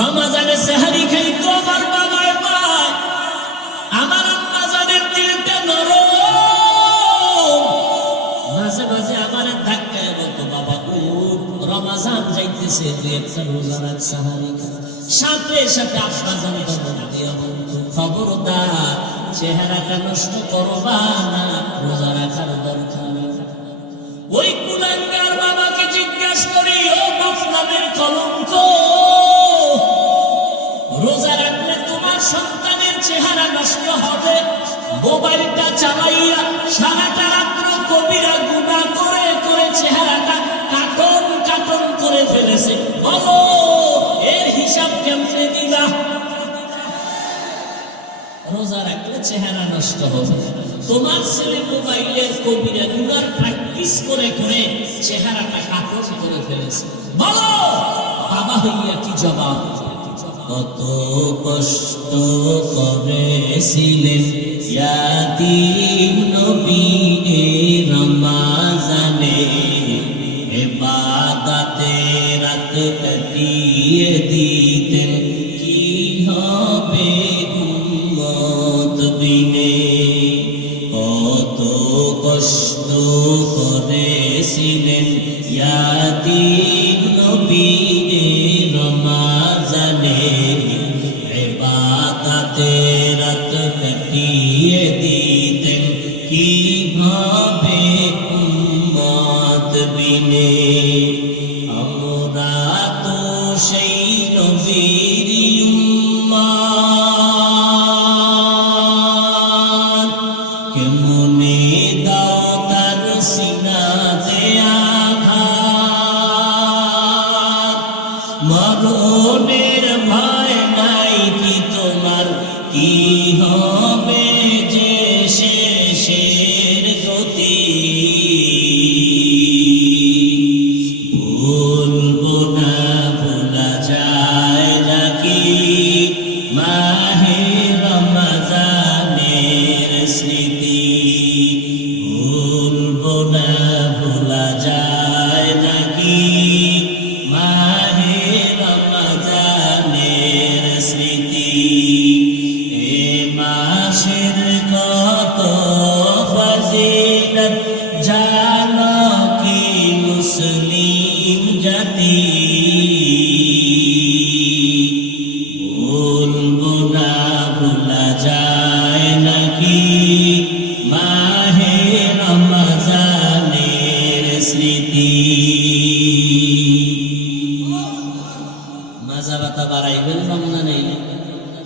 রমজানে সেহরি খাইতো আমার বাবার পায়, আমার আম্মা জানের দিলটা নরম, মাঝে মাঝে আমার ধাক্কায় বলতো, বাবা উঠ, রমজান যাইতেছে, তুই একটা রোজা রাখ, সেহরি খা। সাথে সাথে আব্বা জানতো দিয়া বলতো, খবরদার চেহারাটা নষ্ট করবা না, রোজা রাখার দরকার। ওই কুলাঙ্গার বাবাকে জিজ্ঞাসা করি, ও বাপনামের কলঙ্ক, রোজা রাখলে তোমার সন্তানের চেহারা নষ্ট হবে, মোবাইলটা চালাইয়া সারাটা রাত্র কবিরা গুনাহ করে করে চেহারাটা কাটন কাটন করে ফেলেছে, বলো এর হিসাব কেমনে দিবা? রোজা রাখলে চেহারা নষ্ট হবে, তোমার ছেলে মোবাইলের কবিরা গুনার প্র্যাকটিস করে করে চেহারাটা কাটন করে ফেলেছে, বলো বাবা হইয়া কি জবাব? কত কষ্ট করেছিলেন ইয়াতিম নবী এই রমজানে, ইবাদতে রাত কাটিয়ে দিতেন, কি হবে উম্মত বিনে। কত কষ্ট করেছিলেন ইয়াতিম নবী এই রমজানে, ইবাদতে রাত কাটিয়ে দিতেন, কি হবে উম্মত বিনে। আমরা তো সেই নবীর উম্মত, কেমনে দাও তার সিনাতে আঘাত, মরণের ভয় নাই কি তোমার, কি হবে যে শেষের গতি। ভুলবো না ভোলা যায় নাকি মাহে রমজানের স্মৃতি, ভুলবো না ভোলা যায় নাকি মাহে রমজানের স্মৃতি। এ মাসের কত ফজিলত জানো কি মুসলিম জাতি, ভুলবো না ভোলা যায় নাকি মাহে রমজানের স্মৃতি। মাজা বাতা বাড়াইবেন রমজানে।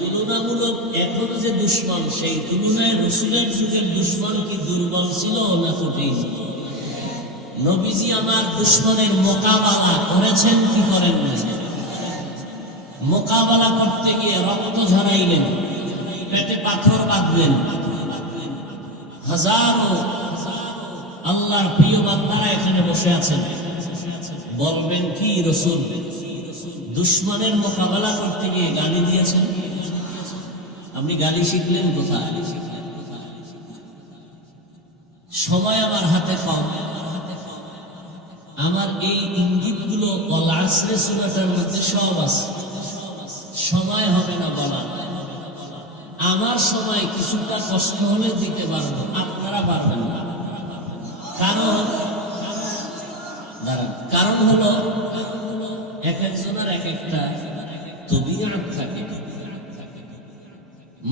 তুলনামূলক এখন যে দুশ্মন, সেই তুলনায় রসুলের যুগের দুশ্মন কি দুর্বল ছিল না কঠিন? নবীজি আমার দুশ্মনের মোকাবেলা করেছেন কি করেন না? মোকাবেলা করতে গিয়ে রক্ত ঝরাইলেন, পেটে পাথর বাঁধলেন, হাজারো আল্লাহর প্রিয় বান্দারা এখানে বসে আছেন, বলবেন কি রসুল দুশ্মনের মোকাবেলা করতে গিয়ে গালি দিয়েছেন? আপনি গালি শিখলেন কোথায়? সময় আমার হাতে কম, আমার এই ইঙ্গিতগুলো ওয়াল আসরে সূরাটার মধ্যে সব আছে, সময় হবে না বলা। আমার সময় কিছুটা কষ্ট হলে দিতে পারবো, আপনারা পারবেন না। কারণ হলো এক একজনের এক একটা তবিয়ত থাকে।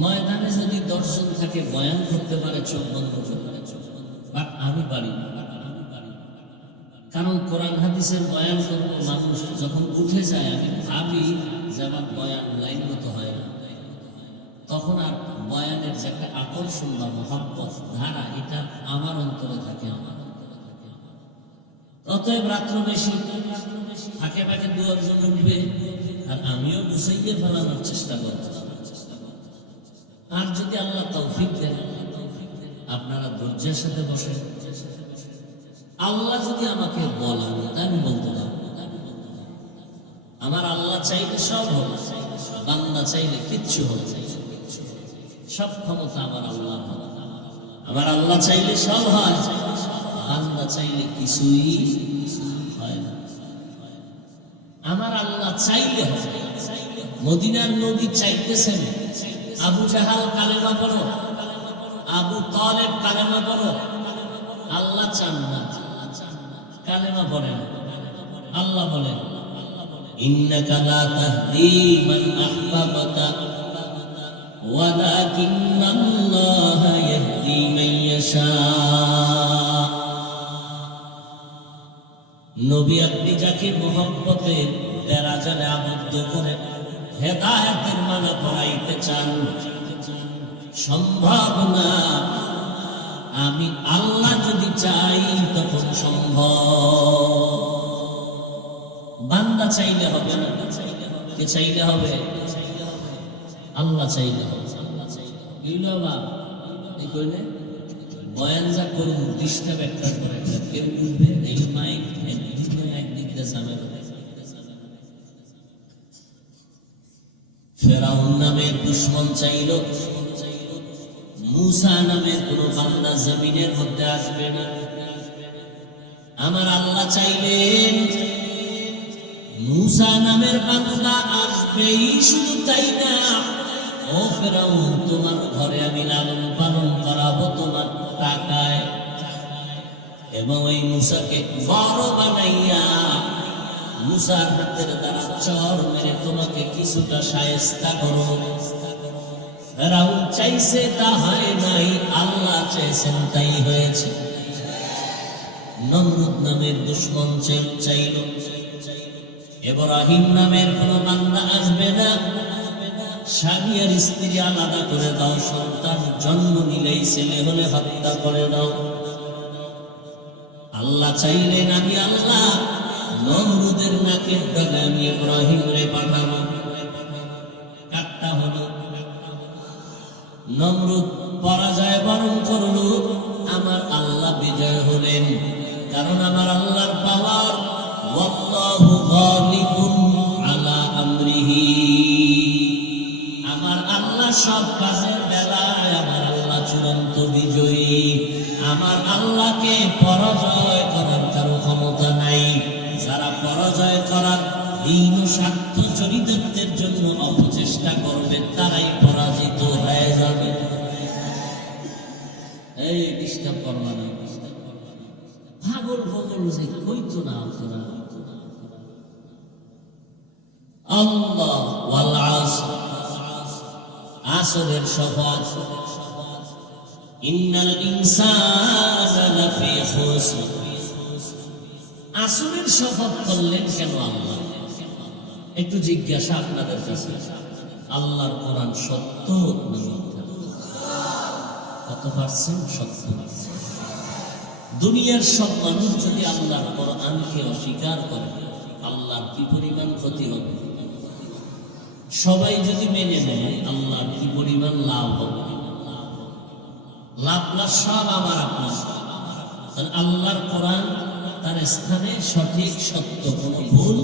ময়দানে যদি দর্শন থাকে বয়ান করতে পারে, চোখ বন্ধ করতে পারে, বাট আমি পারি না। কারণ কোরআন হাদিসের বয়ান করবো, মানুষ যখন উঠে যায় আমি ভাবি যে আমার বয়ান লাইনগত হয় না, তখন আর বয়ানের যে একটা আকর্ষণ বা মহব্বত ধারা, এটা আমার অন্তরে থাকে। অতএব রাত্র বেশি ফাঁকে ফাঁকে দু একজন উঠবে, আর আমিও গুছাইয়ে ফেলানোর চেষ্টা করব। আর যদি আল্লাহ তৌফিক দেন, আপনারা ধৈর্যের সাথে বসেন। আল্লাহ যদি আমাকে বলেন, আমি বলতে পারবো। আমার আল্লাহ চাইলে সব হবে, বান্দা চাইলে কিচ্ছু হবে। সব ক্ষমতা আমার আল্লাহ। আমার আল্লাহ চাইলে সব হয়, বান্দা চাইলে কিছুই হয় না। আমার আল্লাহ চাইলে হবে, মদিনার নবী চাইতেছেন আবু জাহাল কালেমা পড়ো, আবু তালেব কালেমা পড়ো। আল্লাহ চান না, কালেমা পড়েন। আল্লাহ বলেন ইন্নাকা লা তাহদি মান আহবাবতা ওয়ালাকিন্নাল্লাহা ইয়াহদি মান ইয়াশা। নবী আপনি যাকে মুহাব্বতের দেরাজালে আবদ্ধ করে হেদায়েতের মালা পরাইতে চান, সম্ভব না। আমি আল্লাহ যদি চাই তখন সম্ভব। বান্দা চাইলে হবে না, কে চাইলে হবে? আল্লাহ চাইলে হবে। বয়ান যা করুন ডিস্টার্ব একটার পর একটা, কেউ উঠবে এই মাইক একদিক দিয়ে ঝামেলা। ফেরাউন নামের দুশমন চাইল মূসা নামের কোন বান্দা জমিনের মধ্যে আসবে না। আমার আল্লাহ চাইলেন মূসা নামের বান্দা আসবেই, শুধু তাই না, ও ফেরাউন তোমার ঘরে আমি লালন পালন করাবো তোমার টাকায়, এবং ওই মূসাকে বড় বানাইয়া মূসার হাতের দ্বারা চর মেরে তোমাকে কিছুটা শায়েস্তা করো। ফেরাউন চাইছে তা হয় নাই, আল্লাহ চাইছেন তাই হয়েছে। নমরুদ নামের দুশমন চাইল ইব্রাহিম নামের কোন বান্দা আসবে না, স্বামী আর স্ত্রী আলাদা করে দাও, সন্তান জন্ম নিলেই ছেলে হলে হত্যা করে দাও। আল্লাহ চাইলেন আমি আল্লাহ নমরুদের নাকের ডগে আমি ইব্রাহিম রে পাঠাবো। কাটটা হলো, নমরুদ পরাজয় বরণ করলো, আমার আল্লাহ বিজয় হলেন। কারণ আমার আল্লাহর পাওয়ার ওয়াল্লাহু গালিবুন আলা আমরিহি। আমার আল্লাহ সব কাজের বেলায় আমার আল্লাহ চূড়ান্ত বিজয়ী। আমার আল্লাহকে পরাজয় করার কারো ক্ষমতা নাই। যারা পরাজয় করার হীন স্বার্থ চরিতার্থের জন্য অপচেষ্টা করবে তারাই পরাজিত হয়ে যাবে। এই ডিস্টার্ব করবা না, পাগল পাগল যে কইতো না আপনারা। আল্লাহ ওয়াল আসর, আসরের শপথ, ইন্নাল ইনসানা লাফি খুসর। আসরের শপথ করলেন কেন আল্লাহ? একটু জিজ্ঞাসা আপনাদের কাছে, আল্লাহর কোরআন সত্য না মিথ্যা? কত পার্সেন্ট সত্য? দুনিয়ার সব মানুষ যদি আল্লাহর কোরআনকে অস্বীকার করে আল্লাহর কি পরিমাণ ক্ষতি হবে? সবাই যদি মেনে নেয় আল্লাহর কি পরিমাণ লাভ হবে? লাভ লাভ সব আমার আপনার। আল্লাহর কোরআন তার স্থানে সঠিক, সত্য, কোনো ভুল।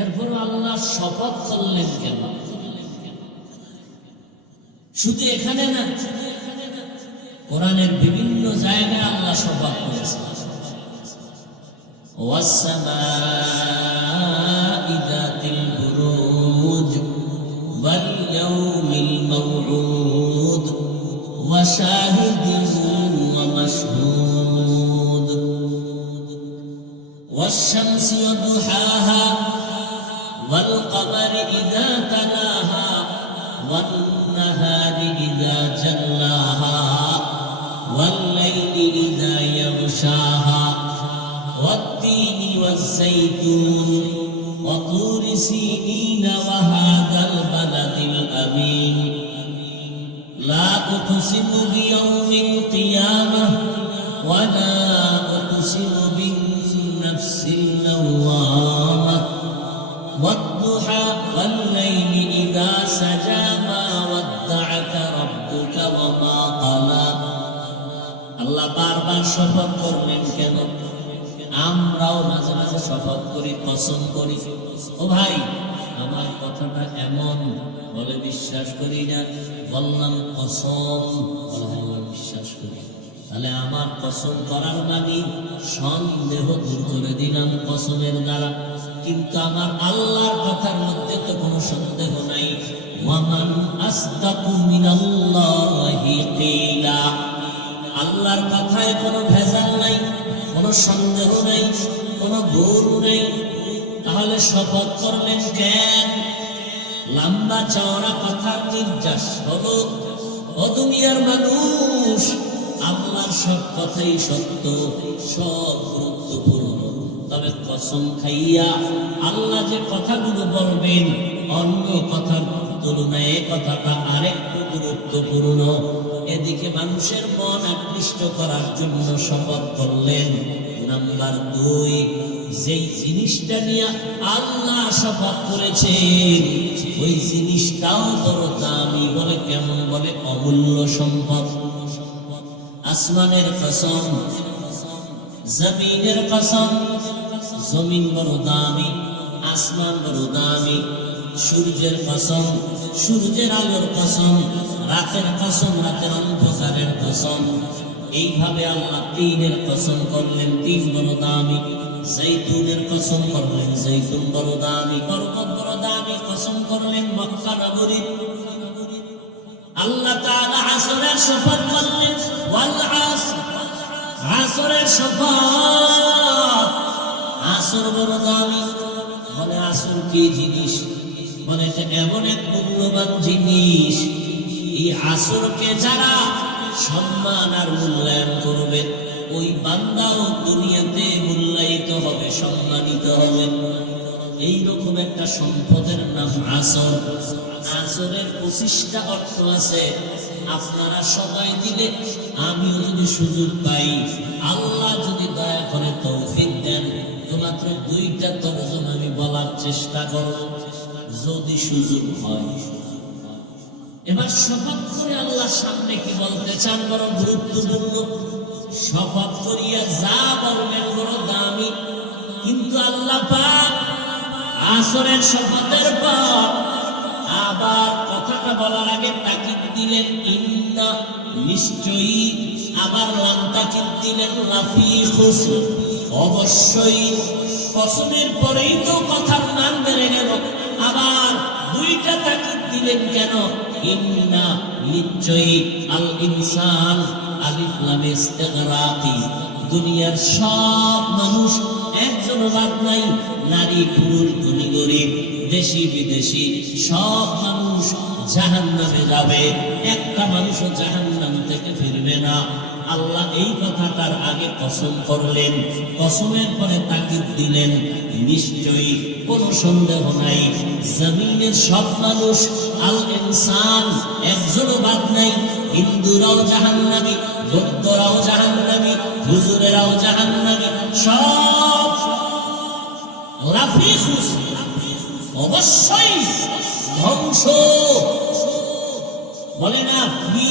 এরপর আল্লাহ শপথ করলেন কেন? শুধু এখানে না, কোরআনের বিভিন্ন জায়গায় আল্লাহ শপথ করেছেন। ওয়াস-সামাই যাতিল বুরুজ ওয়াল ইয়াউমিল মাউউদ ওয়া শাহিদিন ওয়া মাশহুদ ওয়াশ-শামসি ওয়া দুহাহা ওয়াল কমারি ইযা তালাহা ওয়ান নাহারি ইযা জাল্লাহা والليل إذا يغشاها والتين والزيتون وطور سينين وهذا البلد الأمين لا أقسم بيوم القيامة ولا أقسم بالنفس اللوامة والضحى والليل إذا سجى ما ودعك ربك وما قلى। আল্লাহ বারবার শপথ করলেন কেন? আমরাও মাঝে মাঝে শপথ করি, কসম করি। ও ভাই, আমার কথাটা এমন, বলে বিশ্বাস করি না। বললাম কসম, বলে বিশ্বাস করি। তাহলে আমার কসম করার মানে সন্দেহ দূর করে দিলাম কসমের দ্বারা। কিন্তু আমার আল্লাহর কথার মধ্যে তো কোনো সন্দেহ নাই। ওয়ামান আসদাকু মিনাল্লাহি কিলা, আল্লাহর কথায় কোনো ভেজাল নাই, কোনো সন্দেহ নাই, কোনো ভুল নাই। তাহলে শপথ করলেন কেন? লম্বা চওড়া কথার নির্যাস হলো, ও দুনিয়ার মানুষ, আল্লাহর সব কথাই সত্য, সব গুরুত্বপূর্ণ। তবে কসম খাইয়া আল্লাহ যে কথাগুলো বলবেন অন্য কথার তুলনায় এ কথাটা আরেকটু গুরুত্বপূর্ণ। এদিকে মানুষের মন আকৃষ্ট করার জন্য শপথ করলেন। নাম্বার 2, যেই জিনিসটা নিয়ে আল্লাহ শপথ করেছেন ওই জিনিসটাও বড় দামি। বলে কেমন? বলে অমূল্য সম্পদ। আসমানের কসম, জমিনের কসম। জমিন বড় দামি, আসমান বড় দামি। সূর্যের কসম, সূর্যের আলোর কসম। রাতের কসম, রাতের অন্ধকারের কসম। এইভাবে আল্লাহ 3-এর কসম করলেন, 3 বড় দামি। জৈতুনের কসম করলেন, জৈতুন বড় দামি। পর্বত বড় দামি, কসম করলেন মক্কা নগরী। আল্লাহ তাআলা আসরের শপথ করলেন, ওয়াল আসর, আসরের শপথ। আসর বড় দামি। বলে আসর কি জিনিস? বলে এটা এমন এক মূল্যবান জিনিস, এই আসরকে যারা সম্মান আর মূল্যায়ন করবে ওই বান্দাও দুনিয়াতে মূল্যায়িত হবে, সম্মানিত হবে। এইরকম একটা সম্পদের নাম আসর। আসরের 25টা অর্থ আছে। আপনারা সবাই দিলে, আমিও যদি সুযোগ পাই, আল্লাহ যদি দয়া করে তৌফিক দেন, তো মাত্র 2টা তরজমা আমি বলার চেষ্টা করব যদি সুযোগ হয়। এবার শপথ করে আল্লাহর সামনে কি বলতে চান বড় গুরুত্বপূর্ণ। শপথ করিয়া যা বলবেন বড় দামি। কিন্তু আল্লাহ পাক আসরের শপথের পর আবার কথাটা বলার আগে তাকিদ দিলেন, ইন্না, নিশ্চয়ই। আবার লাম তাকিদ দিলেন, লাফি খুসর, অবশ্যই। কসমের পরেই তো কথার মান বেড়ে গেল। আবার 2টা তাকিদ দিলেন কেন? ইন্না, নিশ্চয়ই। আল ইনসান, আলিফ লাম ইস্তিগরাকি, দুনিয়ার সব মানুষ, একজনও বাদ নাই। নারী পুরুষ, ধনী গরিব, দেশি বিদেশি, সব মানুষ জাহান্নামে যাবে। একটা মানুষও জাহান্নাম থেকে ফিরবে না। আল্লাহ এই কথাটার আগে কসম করলেন, কসমের পরে তাকিদ দিলেন, নিশ্চয়ই, কোনো সন্দেহ নাই। জমিনের সব মানুষ, আল ইনসান, একজনও বাদ নাই। হিন্দুরাও জাহান্নামী, বৌদ্ধরাও জাহান্নামী, হুজুরেরাও জাহান্নামী, সব লাফি খুসর, অবশ্যই ধ্বংস। বলে না আপনি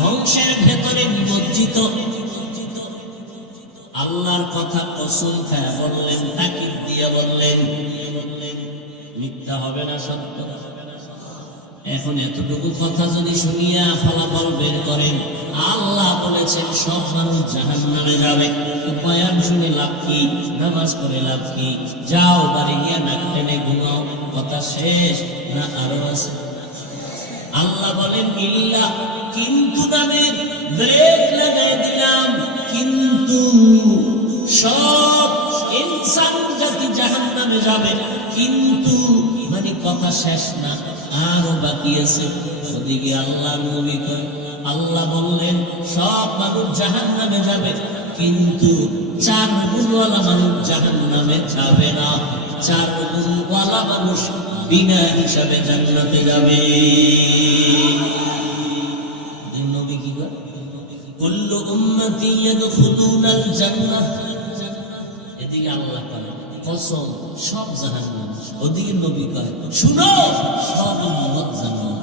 ধ্বংসের ভেতরে নিমজ্জিত। আল্লাহর কথা কসম খায়া বললেন, তাকিদ দিয়ে বললেন, মিথ্যা হবে না, সত্য। এখন এতটুকু কথা যদি শুনিয়া ফলাফল বের করেন, আল্লাহ বলেছেন সব মানুষ জাহান্নামে যাবে, বয়ান শুনে লাভ কি? নামাজ পড়ে লাভ কি? যাও বাড়ি গিয়ে নাক টেনে ঘুমাও। কথা শেষ না আরো আছে? আল্লাহ বলেন, ইল্লা, কিন্তু নামের ব্রেক লাগাই দিলাম। কিন্তু সব ইনসান জাতি জাহান্নামে যাবে। কিন্তু মানে কথা শেষ না, আরো বাকি আছে। ওদিকে আল্লাহ নবী কয়, আল্লাহ বললেন সব মানুষ জাহান্নামে যাবে, কিন্তু 4 গুণওয়ালা মানুষ জাহান্নামে যাবে না। 4 গুণওয়ালা মানুষ বিনা হিসাবে জান্নাতে যাবে। নবী কি কয়? কুল্লু উম্মতি ইয়াদখুলুনাল জান্নাহ। এদিকে আল্লাহ কয় কসম, সব জাহান্নাম। ওদিকে নবী কয় শুনো, সব উম্মত জান্নাত।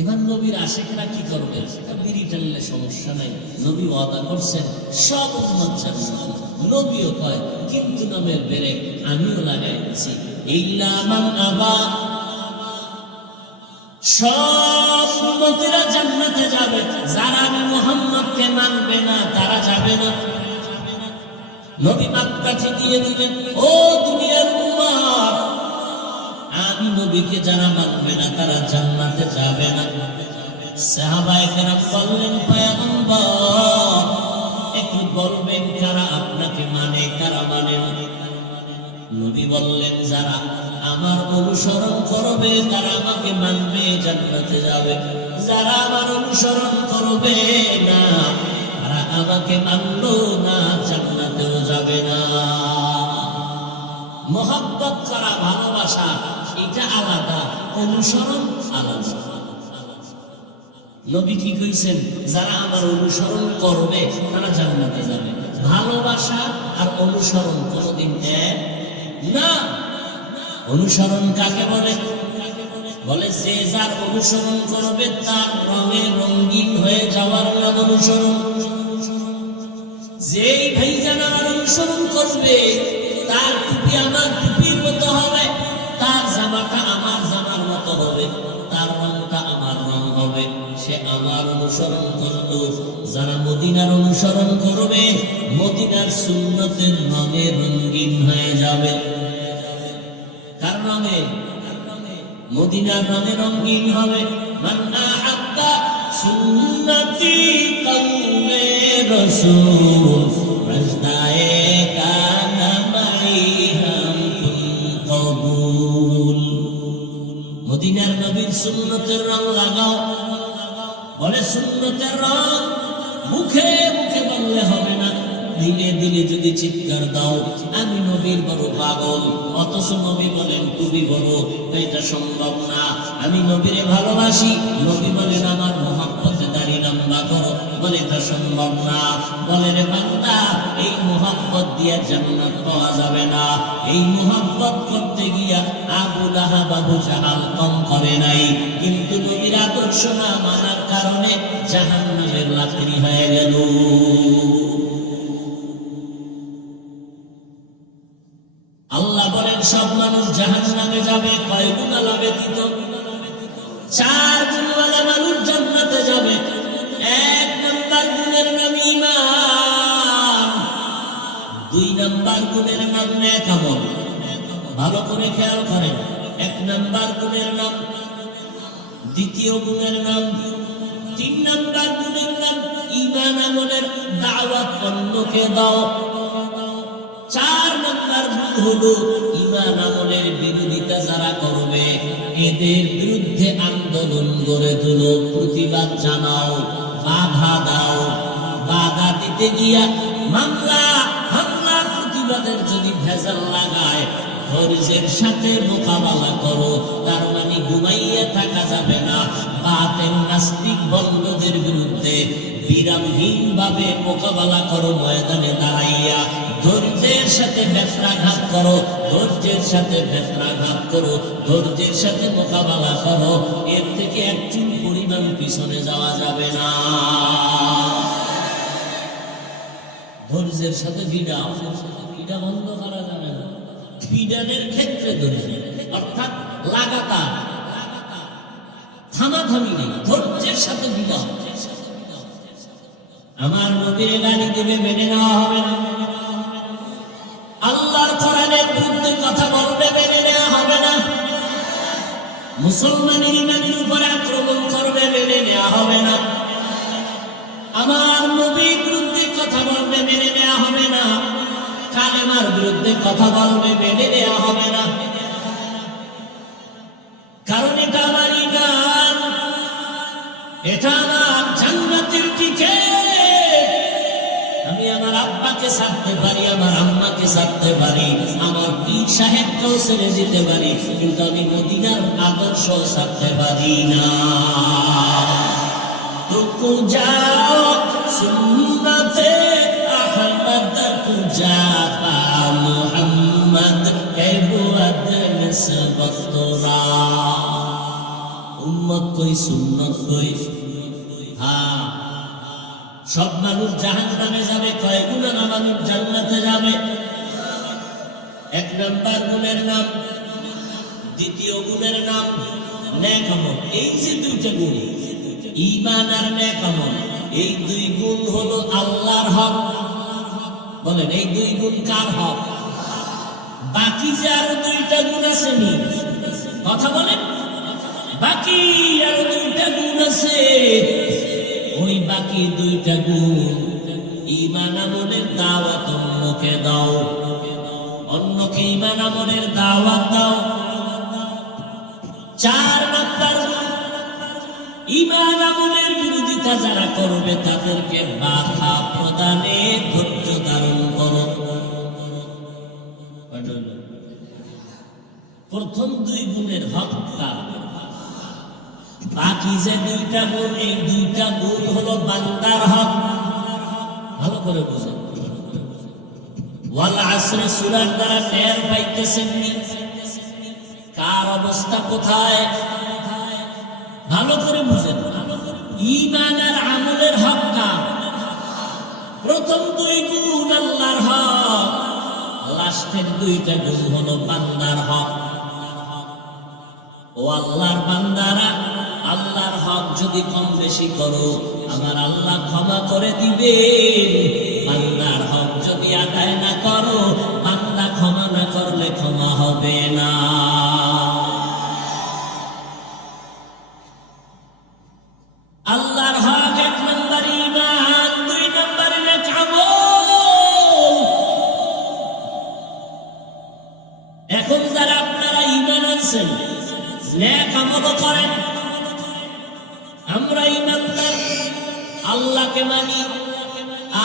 এবার নবীর আশিকরা কি করবে? বিড়ি টানলে সমস্যা নাই, নবী ওয়াদা করছেন সব উম্মত জান্নাত। নবীও কয় কিন্তু নামের ব্রেক আমিও লাগাই দিচ্ছি, ইল্লা মান আবা। সব উম্মতেরা জান্নাতে যাবে, যারা আমি মুহাম্মদকে মানবে না তারা যাবে না। নবী মাপকাঠি দিয়ে দিলেন, ও দুনিয়ার উম্মত, আমি নবীকে যারা মানবে না তারা জান্নাতে যাবে না। সাহাবায়ে কেরাম বললেন, পয়গম্বর একটু বলবেন কারা আপনাকে মানে কারা মানে না? নবী বললেন, যারা আমার অনুসরণ করবে তারা আমাকে মানবে, জান্নাতে যাবে। যারা আমার অনুসরণ করবে না, তারা আমাকে মানলো না, জান্নাতেও যাবে না। মহব্বত করা, ভালোবাসা এটা আলাদা, অনুসরণ আলাদা। নবী কি কইছেন? যারা আমার অনুসরণ করবে তারা জান্নাতে যাবে। ভালোবাসা আর অনুসরণ কোনদিন এক না। অনুসরণ কাকে বলে? বলে যে যার অনুসরণ করবে তার রঙে রঙিন হয়ে যাওয়ার নাম অনুসরণ। যেই ভাইজান আমার অনুসরণ করবে তার টুপি আমার টুপির মতো হবে, তার জামাটা আমার জামার মতো হবে, তার রংটা আমার রং হবে, সে আমার অনুসরণ করলো। যারা মদিনার অনুসরণ করবে মদিনার সুন্নতের রঙে রঙিন হয়ে যাবে। কার রঙে? মদিনার রঙে রঙিন হবে। মান আহাব্বা সুন্নতি কওমে রাসূল রাজদায়ে কানা মাই হাম কবুল। মদিনার নবীর সুন্নতের রং লাগাও। বলে সুন্নতের রং মুখে মুখে বললে হবে না, দিলে দিলে যদি চিৎকার দাও আমি নবীর বড় পাগল, অথচ নবী বলেন তুমি বড়, এটা সম্ভব না। আমি নবীরে ভালোবাসি, নবী বলেন আমার মুহাব্বতে দাড়ি লম্বা করো, বলে এটা সম্ভব না। বলে রে বান্দা, এই মুহাব্বত দিয়া জান্নাত পাওয়া যাবে না। এই মুহাব্বত করতে গিয়া আবু লাহাব আবু জাহাল কম করে নাই, কিন্তু নবীর আদর্শ না মানার কারণে জাহান্নামের লাকড়ি হয়ে গেল। আল্লাহ বলেন সব মানুষ জাহান্নামে যাবে, কয় গুণওয়ালা ব্যতীত। 4 গুণওয়ালা মানুষ জান্নাতে যাবে। 1 নাম্বার গুণের নাম ঈমান, 2 নাম্বার গুণের নাম নেক আমল। ভালো করে খেয়াল করেন, 1 নাম্বার গুণের নাম, 2য় গুণের নাম, 3 নাম্বার গুণের নাম ঈমান আমলের দাওয়াত অন্যকে দাও। 4 নাম্বার গুণ হলো ঈমান আমলের বিরোধিতা যারা করবে এদের বিরুদ্ধে আন্দোলন গড়ে তোলো, প্রতিবাদ জানাও, বাধা দাও। বাধা দিতে গিয়া মামলা হামলা প্রতিবাদের যদি ভেজাল লাগায় ধৈর্যের সাথে মোকাবেলা করো। তার মানে ঘুমাইয়া থাকা যাবে না। বাতের নাস্তিক বন্ধদের বিরুদ্ধে বিরামহীন ভাবে মোকাবেলা করো, ময়দানে দাঁড়াইয়া ধৈর্যের সাথে ব্যত্রাঘাত করো, ধৈর্যের সাথে ব্যত্রাঘাত করো, ধৈর্যের সাথে মোকাবেলা করো। এর থেকে একটু পরিমাণ পিছনে যাওয়া যাবে না। ধৈর্যের সাথে বিড়া বন্ধ করা যাবে না। বিড়ানের ক্ষেত্রে ধৈর্য অর্থাৎ লাগাতার, থামাথামি নেই, ধৈর্যের সাথে বিড়া। আমার নবীর গালি দেবে, মেনে নেওয়া হবে না। আল্লাহর কোরআনের বিরুদ্ধে কথা বলবে, মেনে নেওয়া হবে না। মুসলমানের ইমানের উপরে আক্রমণ করবে, মেনে নেওয়া হবে না। আমার নবীর বিরুদ্ধে কথা বলবে, মেনে নেওয়া হবে না। কালেমার বিরুদ্ধে কথা বলবে, মেনে নেওয়া হবে না। কারণ এটা আমার ঈমান, এটা আমার জান্নাতের টিকেট। আমি আমার আব্বাকে ছাড়তে পারি, আমার আম্মাকে ছাড়তে পারি, আমার পীর সাহেবকেও ছেড়ে দিতে পারি, কিন্তু আমি মদিনার আদর্শ ছাড়তে পারি না। তুকু যাও সুন্নতে আহমদ, তুজা পা মুহাম্মদ কে বুয়াদ নিসবত তোরা। উম্মত কই, সুন্নত কই? হ্যাঁ, সব মানুষ জাহান্নামে যাবে, কয় গুণওয়ালা মানুষ জান্নাতে যাবে। 1 নাম্বার গুণের নাম, 2য় গুণের নাম নেক আমল। এই যে 2টা গুণ, ঈমান আর নেক আমল, এই 2 গুণ হলো আল্লাহর হক। বলেন এই দুই গুণ কার হক? বাকি যে আরো দুইটা গুণ আছে নি, কথা বলেন, বাকি আরো দুইটা গুণ আছে, ওই বাকি দুইটা গুণ ঈমান আমলের দাওয়াত অন্যকে দাও, অন্যকে ঈমান আমলের দাওয়াত দাও। 4 নাম্বার, ঈমান আমলের বিরোধিতা যারা করবে তাদেরকে বাধা প্রদানে ধৈর্য ধারণ করো। প্রথম 2 গুণের হক কার? বাকি যে 2টা গুণ, এই 2টা গুণ হলো বান্দার হক। ভালো করে বুঝেন। ওয়াল আসর সূরার দ্বারা টের পাইতেছেন নি কার অবস্থা কোথায়? ভালো করে বুঝেন। ঈমান আর আমলের হক কার? প্রথম 2 গুণ আল্লাহর হক, লাস্টের 2টা গুণ হলো বান্দার হক। ও আল্লাহর বান্দারা, আল্লাহর হক যদি কম বেশি করো আমার আল্লাহ ক্ষমা করে দিবে। বান্দার হক যদি আদায় না করো, বান্দা ক্ষমা না করলে ক্ষমা হবে না। আল্লাহর হক 1 নাম্বার ঈমান, 2 নাম্বার নেক আমল। এখন যারা আপনারা ঈমান আনছেন, নেক আমল করেন, আমরা ঈমানদার, আল্লাহকে মানি,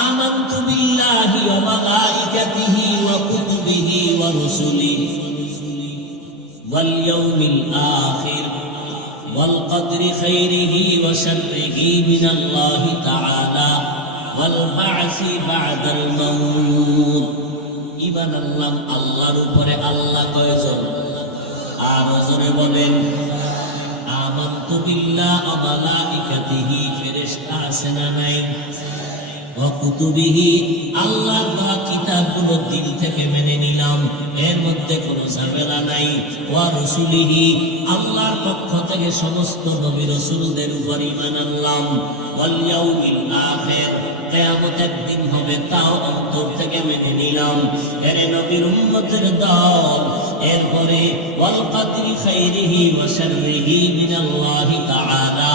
আমানতু বিল্লাহি ওয়া মালাইকাতিহি ওয়া কুতুবিহি ওয়া রুসুলিহি ওয়াল ইয়াউমিল আখির ওয়াল কদরি খাইরিহি ওয়া শাররিহি মিনাল্লাহি তাআলা ওয়াল বা'সি বা'দাল মাউত। ঈমান আনলাম আল্লাহর উপরে। আল্লাহ কয়জন? আর জোরে বলেন, আমানতু বিল্লাহি ওয়া মালাইকাতিহি, ফেরেশতা আছে না নাই? ওয়া কুতুবিহি, আল্লাহর দেওয়া কিতাবগুলো দিল থেকে মেনে নিলাম, এর মধ্যে কোনো ঝামেলা নাই। ওয়া রাসূলিহি, আল্লাহর পক্ষ থেকে সমস্ত নবী রাসূলদের উপর ঈমান আনলাম। ওয়াল ইয়াউমিল আখির, কিয়ামতের দিন হবে তাও অন্তর থেকে মেনে নিলাম। এর নবীর উম্মতের দল। এরপরে ওয়াল কদরি খাইরিহি ওয়া শাররিহি মিনাল্লাহি তাআলা,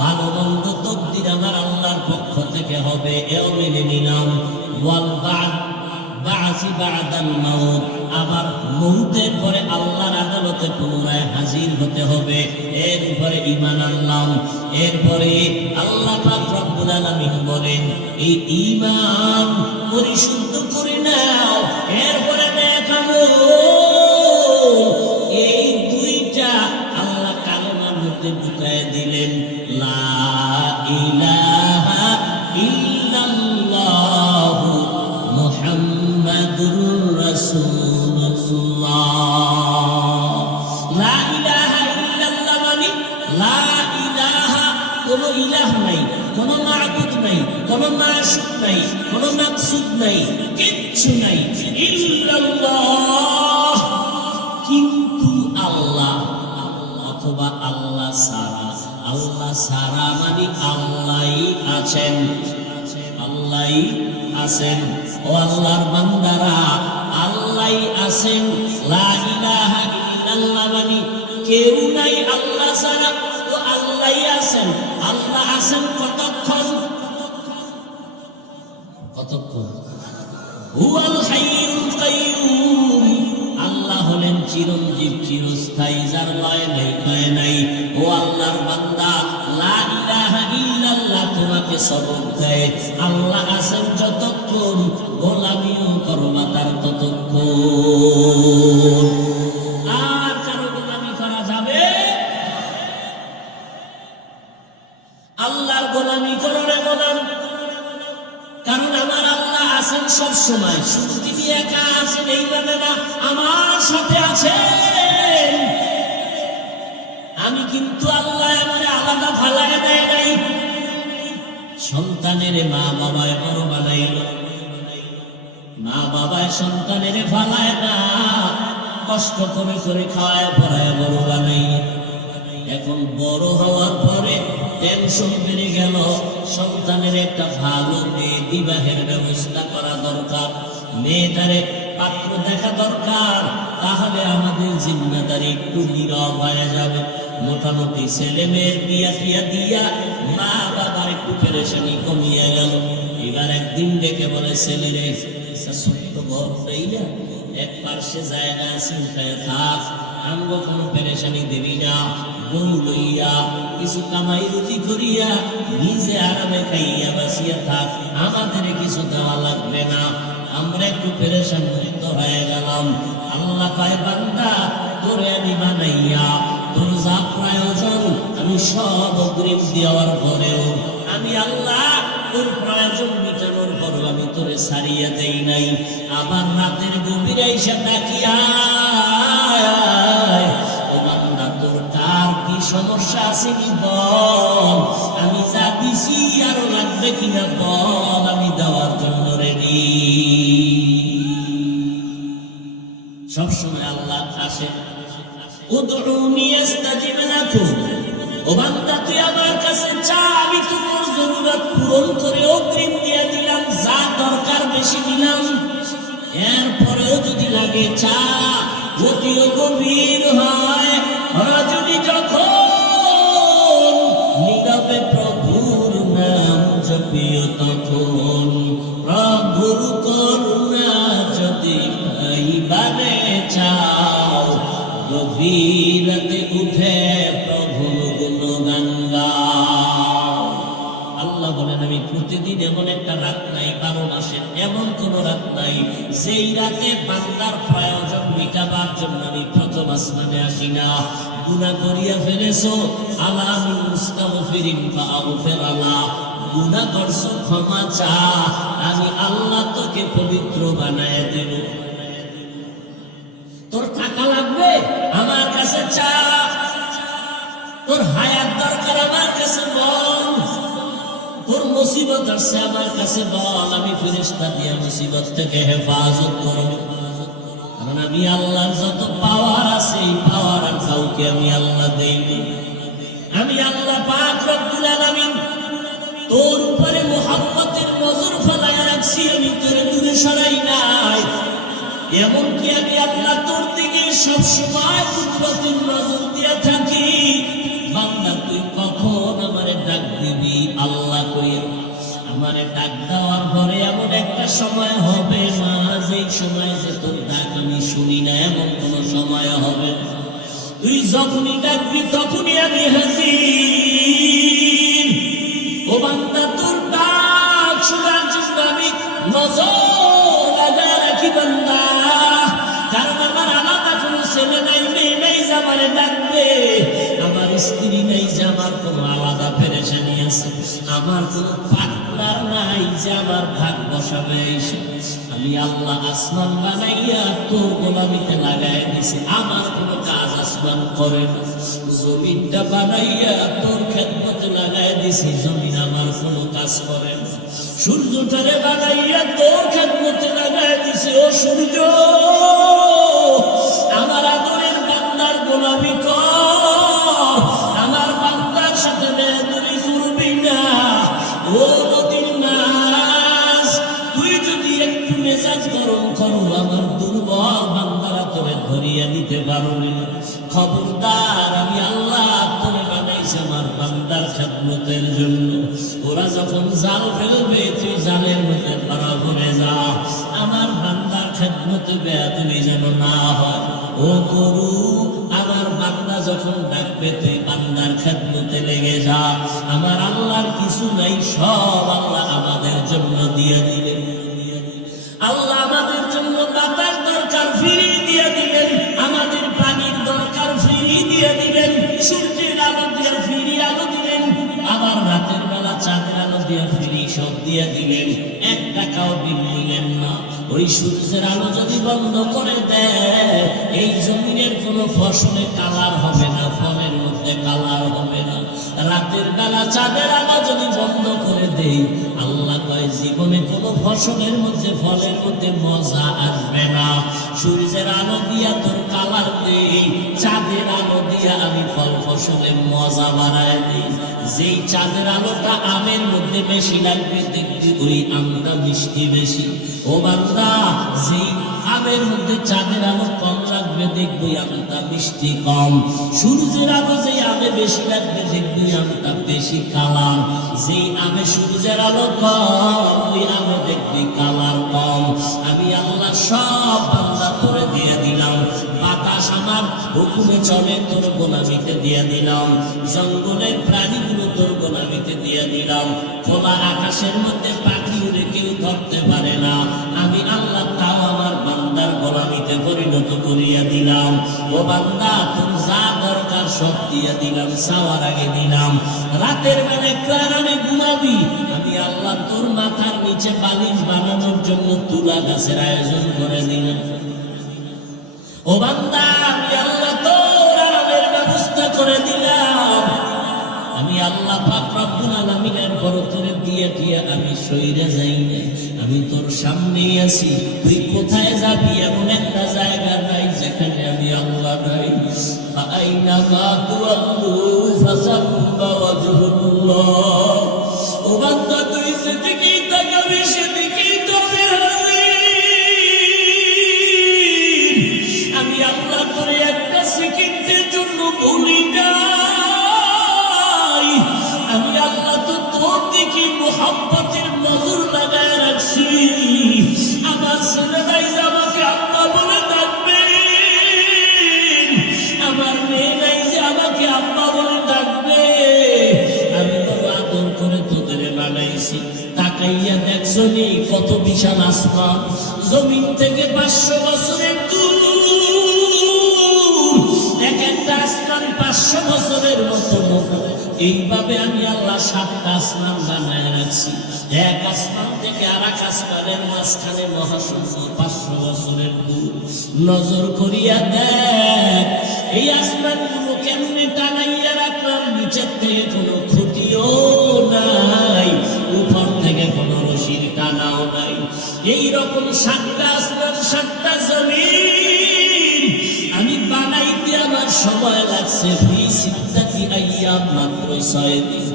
ভালো মন্দ তকদির আমার আল্লাহর পক্ষ থেকে হবে, এও মেনে নিলাম। ওয়াল বা'সি বা'দাল মাউত, আবার মউতের পরে আল্লাহর আদালতে পুনরায় হাজির হতে হবে, এর উপরে ঈমান আনলাম। এরপরে আল্লাহ পাক রব্বুল আলামিন বলেন, এই ঈমান পরিশুদ্ধ করে নাও, এরপরে নেক আমল। এই 2টা আল্লাহ কালেমার মধ্যে ঢুকায় দিলেন, লা ইলাহা ইল্লাল্লাহু মুহাম্মাদুর রাসূলুল্লাহ। লা ইলাহা ইল্লাল্লাহ মানে লা ইলাহা, কোনো ইলাহ নাই, কোনো মাবুদ নাই, কোনো মাশুক নাই, কোনো মাকসুদ নাই, কিচ্ছু নাই, ইল্লাল্লাহ, কিন্তু আল্লাহ, অথবা আল্লাহ সারা। আল্লাহ সারা মানে আল্লাহই আছেন, আল্লাহই আছেন। ও আল্লাহর বান্দারা, আল্লাহই আছেন। লা ইলাহা ইল্লাল্লাহ মানে কেউ নাই আল্লাহ ছাড়া, তো আল্লাহই আছেন। আল্লাহ আছেন কতক্ষণ? কতক্ষণ? হুয়াল হাইয়ুল কাইয়ুম, আল্লাহ হলেন চিরঞ্জীব, চিরস্থায়ী, যার লয় নাই, ক্ষয় নাই। ও আল্লাহর বান্দা, লা ইলাহা ইল্লাল্লাহ তোমাকে সবক দেয়, আল্লাহ আছেন যতক্ষণ, গোলামিও করবা তার ততক্ষণ। আর কারো গোলামি করা যাবে? আল্লাহর গোলামি করো না গোলাম, কারণ আমার আল্লাহ আছেন সব সময়। শুধু তিনি একা আছেন এই মানে না, আমার সাথে আছেন। আমি কিন্তু আল্লাহ আমার আলাদা ফালায় দেয় নাই। সন্তানের মা বাবায় বড় বানাইল, মা বাবায় সন্তানের ফালায় না, কষ্ট করে করে খাওয়ায় পড়ায় বড় বানাই। এখন বড় হওয়ার পরে টেনশন বেড়ে গেল, সন্তানের একটা ভালো মেয়ে বিবাহের ব্যবস্থা করা দরকার, মেয়েটারে পাত্র দেখা দরকার, তাহলে আমাদের জিম্মাদারি একটু নীরব হয়ে যাবে। মোটামুটি ছেলে মেয়ের বিয়া টিয়া দিয়া মা বাবার একটু পেরেশানি কমিয়ে গেল। এবার একদিন ডেকে বলে, ছেলেরে ছোট্ট ঘর নেই না, এক পার্শ্বে জায়গা চিন্তায় থাক, আমগো কোনো পেরেশানি দেবি না, বউ লইয়া কিছু কামাই রুজি করিয়া নিজে আরামে খাইয়া বাসিয়া থাক, আমাদের কিছু দেওয়া লাগবে না, আমরা একটু পেরেশান মুক্ত হয়ে গেলাম। আল্লাহ কয়, বান্দা তোরে আমি বানাইয়া তোর যা প্রয়োজন আমি সব অগ্রিম দেওয়ার পরেও আমি আল্লাহ তোর প্রয়োজন মিটানোর পরও আমি তোরে ছাড়িয়ে দেই নাই। আবার রাতের গভীরে এসে তাকিয়া, ও বান্দা তোর কার কি সমস্যা আছে কি বল, আমি যা দিছি আরো লাগবে কিনা বল, আমি দেওয়ার জন্য রেডি। সবসময় আল্লাহ আসে, উদউনি আস্তাজিব লাকুম, ও বান্দা তুই আমার কাছে চা, আমি তোর জরুরত পূরণ করে অগ্রিম দিয়ে দিলাম, যা দরকার বেশি দিলাম, এরপরেও যদি লাগে চা যদিও গভীর হয়, রজনী যখন নীরবে প্রভুর নাম জপিও তখন, প্রভুর করুণা যদি পাইবারে চাও, গভীরতে উঠে প্রভুর গুণগান গাও। আল্লাহ বলেন, আমি প্রতিদিন এমন একটা রাত নাই, 12 মাসের এমন কোন রাত নাই যেই রাতে বান্দার প্রয়োজন মিটাবার জন্য আমি প্রথম আসমানে আসি না। গুনাহ করিয়া ফেলেছো, আলা মিন মুস্তাগফিরিন ফাগফির আলাহ, গুনাহ করছো ক্ষমা চা, আমি আল্লাহ তোকে পবিত্র বানায় দেব। তোর টাকা লাগবে আমার কাছে চা, তোর হায়াত দরকার আমার কাছে বল, তোর মুসিবত আসছে আমার কাছে বল, আমি ফেরেশতা দিয়া মুসিবত থেকে হেফাজত করব। কারণ আমি আল্লাহর যত পাওয়ার আছে এই পাওয়ার আর কাউকে আমি আল্লাহ দেইনি। আমি আল্লাহ পাক রব্বুল আলামিন তোর উপরে মুহাব্বতের নজর ফেলায় রাখছি, আমি তোরে দূরে সরাই নাই। এমনকি আমি আল্লাহ তোর দিকে সবসময় কুদরতের নজর দিয়া থাকি। বান্দা তুই কখন আমারে ডাক দিবি আল্লাহ কইয়া, আমারে ডাক দেওয়ার পরে এমন একটা সময় হবে না যেই সময় যে তোর ডাক আমি শুনি না, এমন কোন সময় হবে না। তুই যখনই ডাকবি তখনই আমি হাজির। ও বান্দা তোর ডাক শোনার জন্য আমি নজর লাগা রাখি বান্দা, কারণ আমার আলাদা কোনো ছেলে নাই, মেয়ে নাই যে আমারে ডাকবে, আমার স্ত্রী নাই যে আমার কোনো আলাদা পেরেশানি আছে, আমার কোনো পার্টনার নাই যে আমার ভাগ বসাবে এসে। আমি আল্লাহ আসমান বানাইয়া তোর গোলামিতে লাগাই দিছি, আমার কোনো কাজ আসমান করে না। জমিনটা বানাইয়া তোর খেদমতে লাগাই দিছি, জমিন আমার কোনো কাজ করে না। সূর্যটারে বানাইয়া তোর খেদমতে লাগাই দিছি, ও সূর্য আমার আদরের বান্দার গোলামি কর, আমার বান্দার সাথে বেয়াদবি করবি না। ও নদীর মাছ, তুই যদি একটু মেজাজ গরম করো, আমার দুর্বল বান্দারা তোরে ধরিয়া দিতে পারবি না। খবরদার, আমি আল্লাহ তোরে বানাইছি আমার বান্দার খেদমতের জন্য। ওরা যখন জাল ফেলবে তুই জালের মধ্যে ধরা পড়ে যা, আমার বান্দার খেদমতে বেয়াদবি যেন না হয়। ও গরু, আমার বান্দা যখন ডাকবে তুই বান্দার খেদমতে লেগে যা। আমার আল্লাহর কিছু নাই, সব আল্লাহ আমাদের জন্য দিয়ে দিলেন। আল্লাহ আমাদের জন্য বাতাস দরকার ফিরিয়ে দিয়ে দিলেন, আমাদের পানির দরকার ফিরিয়ে দিয়ে দিলেন, সূর্যের আলো দিয়ে ফিরিয়ে আলো দিলেন, আবার রাতের বেলা চাঁদের আলো দিয়ে ফিরিয়ে সব দিয়ে দিলেন। 1 টাকাও বিল দিলেন না। ওই সূর্যের আলো যদি বন্ধ করে দেয়, এই জমিনের কোনো ফসলে কালার হবে না, ফলের মধ্যে কালার হবে না। রাতের বেলা চাঁদের আলো যদি বন্ধ করে দেই, আল্লাহ কয় জীবনে কোনো ফসলের মধ্যে ফলের মধ্যে মজা আসবে না। সূর্যের আলো দিয়া তোর কালার দেই, চাঁদের আলো দিয়া আমি ফল ফসলের মজা বাড়ায় দিই। যেই চাঁদের আলোটা আমের মধ্যে বেশি লাগবে দেখবি ওই আমটা মিষ্টি বেশি। ও বান্দা, যেই আমের মধ্যে চাঁদের আলো কম লাগবে দেখবি আমটা মিষ্টি কম। সূর্যের আলো যেই আমে বেশি লাগবে দেখবি আমটা বেশি কালার। যেই আমে সূর্যের আলো কম ওই আমে দেখবি কালার কম। আমি আল্লাহ সব বান্দা করে দিয়ে দিলাম। বাতাস আমার হুকুমে চলে, তোর গোলামিতে দিয়ে দিলাম। জঙ্গলের প্রাণীগুলো তোর গোলামিতে দিয়ে দিলাম। খোলা আকাশের মধ্যে পাখি উড়ে কেউ ধরতে পারে না, আমি আল্লাহ তাও আমার বান্দার গোলামিতে পরিণত করিয়া দিলাম। ও বান্দা, তোর যা দরকার সব দিয়ে দিলাম, চাওয়ার আগে দিলাম। রাতের বেলা একটু আরামে ঘুমাবি, আমি আল্লাহ তোর মাথার নিচে বালিশ বানানোর জন্য তুলা গাছের আয়োজন করে দিলাম। ও বান্দা, আমি আল্লাহ তোর আরামের ব্যবস্থা করে দিলাম। আমি আল্লাহ পাক রব্বুল আলামিনের বরকতে দিয়ে আমি সইরে যাই না, আমি তোর সামনেই আছি। তুই কোথায় যাবি এমন একটা জায়গা নাই যেখানে আমি আল্লাহ নাই। আইনামা তুওয়াল্লু ফাসাম্মা ওয়াজহুল্লাহ। ও বান্দা, তুই যেদিকেই তাকাবি সেদিকেই তোরে হাজির। আমি আল্লাহ তোরে একটা সেকেন্ডের জন্য ভুলি নাই। আমি আল্লাহ তো তোর দিকে মোহাব্বতের নজর লাগায় রাখছি। আমার ছেলেরাই যে আমাকে আব্বা বলে ডাকবে, আমার মেয়েরাই যে আমাকে আব্বা বলে ডাকবে, আমি বড় আদর করে তোদের বানাইছি। তাকাইয়া দেখছো নি কত বিশাল আসমান, জমিন থেকে 500 বছরের দূর। এক একটা আসমান 500 বছরের মতো মোটা। এইভাবে আমি আল্লাহ 7টা আসমান বানায় রাখছি। এক আসমান থেকে আর এক আসমানের মাঝখানে মহাশূন্য 500 বছরের দূর। নজর করিয়া দেখ এই আসমানগুলো কেমনে টানাইয়া রাখলাম। নিচের থেকে কোনো খুঁটিও নাই, উপর থেকে কোনো রশির টানাও নাই। এইরকম 7টা আসমান 7টা জমিন আমি বানাইতে আমার সময় লাগছে ফি সিত্তাতি আইয়াম, মাত্র 6 দিন।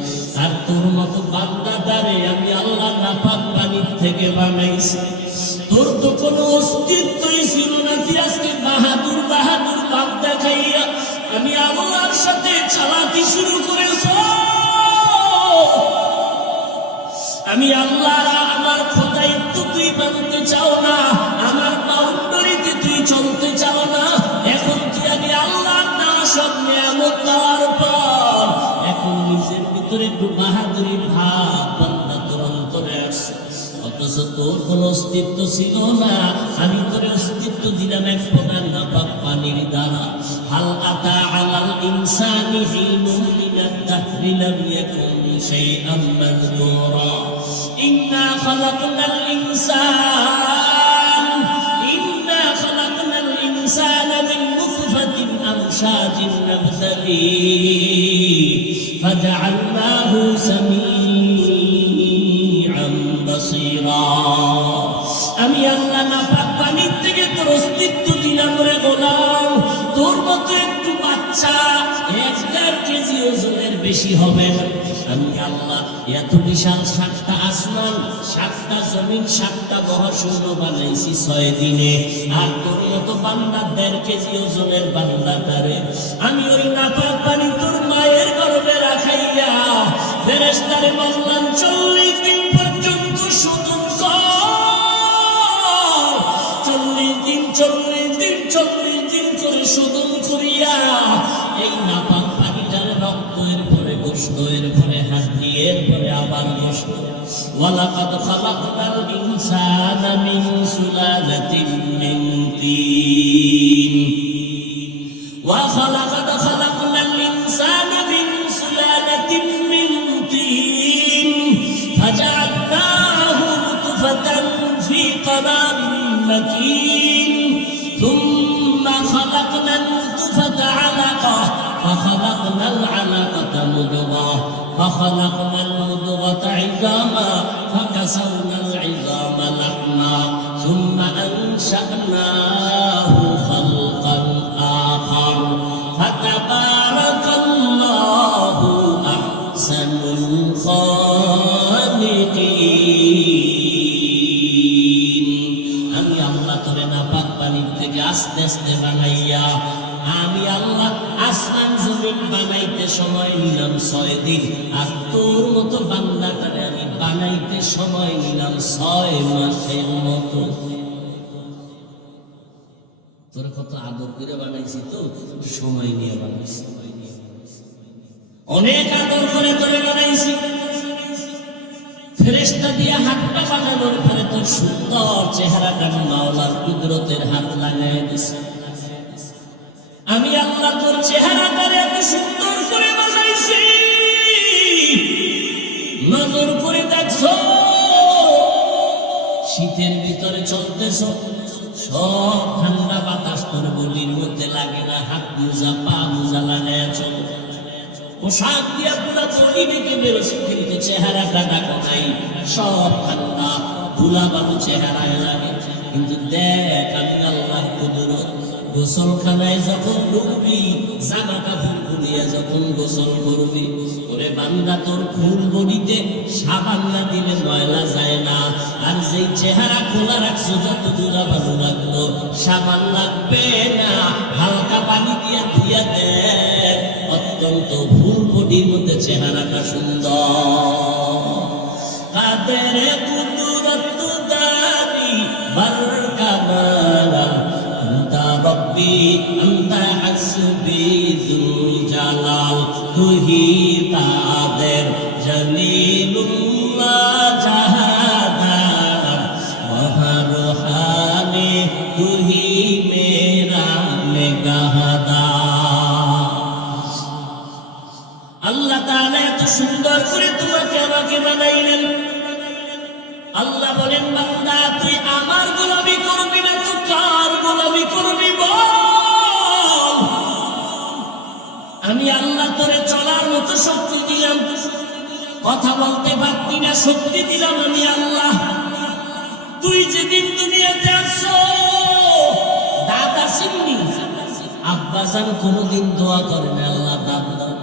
আর তোর মতো বান্দাদারে আমি আল্লাহ নাপাক পানির থেকে বানাইছি। তোর তো কোনো অস্তিত্বই ছিল না, তুই আজকে বাহাদুর বাহাদুর ভাব দেখাইয়া আমি আল্লাহর সাথে চালাকি শুরু করেছ। আমি আল্লাহ আমার খোদাইত্ব তুই মানতে চাও না, আমার বাউন্ডারিতে তুই চলতে চাও না। এখন তুই আমি আল্লাহ না সব নিয়ামত পাওয়ার পর এখন নিজের ভিতরে একটু বাহাদুরি ভাব বান্দা তোর অন্তরে আসছে। অথচ তোর কোন অস্তিত্ব ছিল না, আমি তোর অস্তিত্ব দিলাম এক ফোঁটা নাপাক পানির দ্বারা। হাল আতা আলাল ইনসানি হিনুন মিনাদ দাহরি লাম ইয়াকুন শাইআন মাযকুরা। ইন্না খালাকনাল ইনসানা মিন নুতফাতিন আমশাজিন নাবতালিহি ফাজআলনাহু সামিআন বাসীরা। আমি আল্লাহ নাপাক পানির থেকে তোর অস্তিত্ব দিলাম রে গোলাম। তোর মতো একটু বাচ্চা 1.5 কেজি ওজনের বেশি হবে না। আমি আল্লাহ এত বিশাল 7টা আসমান 7টা জমিন 7টা মহাশূন্য বানাইছি 6 দিনে। আর তোর মতো বান্দা 1.5 কেজি ওজনের বান্দাটারে আমি ওই নাপাক পানি তোর মায়ের গর্ভে রাখাইয়া ফেরেশতারে বললাম 40 দিন পর্যন্ত শোধন কর। 40 দিন করে শোধন করিয়া এই নাপাক পানিটার রক্তের পরে গোশত, এর পরে হাড্ডি, এর পরে আবার গোশত। ওয়ালাকাদ খালাকনাল ইনসানা মিন সুলালাতিন মিন তিন ওয়ালাকাদ খালাকনাল ইনসানা মিন সুলালাতিন মিন তিন ফাজআলনাহু নুতফাতান ফি قرارٍ مكين ثم خلقنا النطفة علقة فخلقنا العلقة مضغة فخلقنا المضغة عظاما فكسونا العظام لحما ثم أنشأناه خلقا آخر فتبارك الله أحسن আল্লাহ আসমান জমিন বানাইতে সময় নিলাম 6 দিন, আর তোর মতো বান্দাটারে আমি বানাইতে সময় নিলাম 6 মাসের মতো। তোর কত আদর করে বানাইছি, তো সময় নিয়ে বানাইছি, অনেক আদর করে তোরে বানাইছি। ফেরেশতা দিয়ে হাতটা বানানোর পরে তোর সুন্দর চেহারাটা মাওলার কুদরতের হাত লাগায় দিছে। আমি আল্লাহ তোর চেহারাটারে এত সুন্দর করে বানাইছি, নজর করে দেখছো শীতের ভিতরে চলতেছ, সব ঠান্ডা বাতাস তোর বলির মধ্যে লাগে না, হাত মোজা পা মোজা লাগায় চল, পোশাক দিয়া পুরা চলি বেঁকে বেরোছে, কিন্তু চেহারাটা ডাকো নাই, সব ঠান্ডা ধুলা বালু চেহারায় লাগে। কিন্তু দেখ আমি আল্লাহ কুদরত, গোসলখানায় যখন ঢুকবি জামা কাপড় খুলিয়া যখন গোসল করবি, ওরে বান্দা তোর ফুল বডিতে সাবান না দিলে ময়লা যায় না, আর যেই চেহারা খোলা রাখছো যত ধুলা বালু লাগলো সাবান লাগবে না, হালকা পানি দিয়া ধুইয়া দেখ, অত্যন্ত ফুল বডির মধ্যে চেহারাটা সুন্দর। কাদের কুদরত দানি বারকামালা আনতা রব্বি আনতা হাসবি যুল জালাল, তুহি কাদের জলিলুল্লাহ জাহাদার মহারুহানি, তুহি মেরা নেগাহদার। আল্লাহ তাআলা এত সুন্দর করে তোমাকে আমাকে বানাইলেন। আল্লাহ বলেন বান্দা তুই আমার গোলামি করবি না তো কার গোলামি করবি বল। আমি আল্লাহ তোরে চলার মতো শক্তি দিলাম, কথা বলতে পারতি না শক্তি দিলাম আমি আল্লাহ। তুই যেদিন দুনিয়াতে আসছো দাদা সিন্নি আব্বাসান কোনদিন দোয়া করে না আল্লাহ দাদ দাও,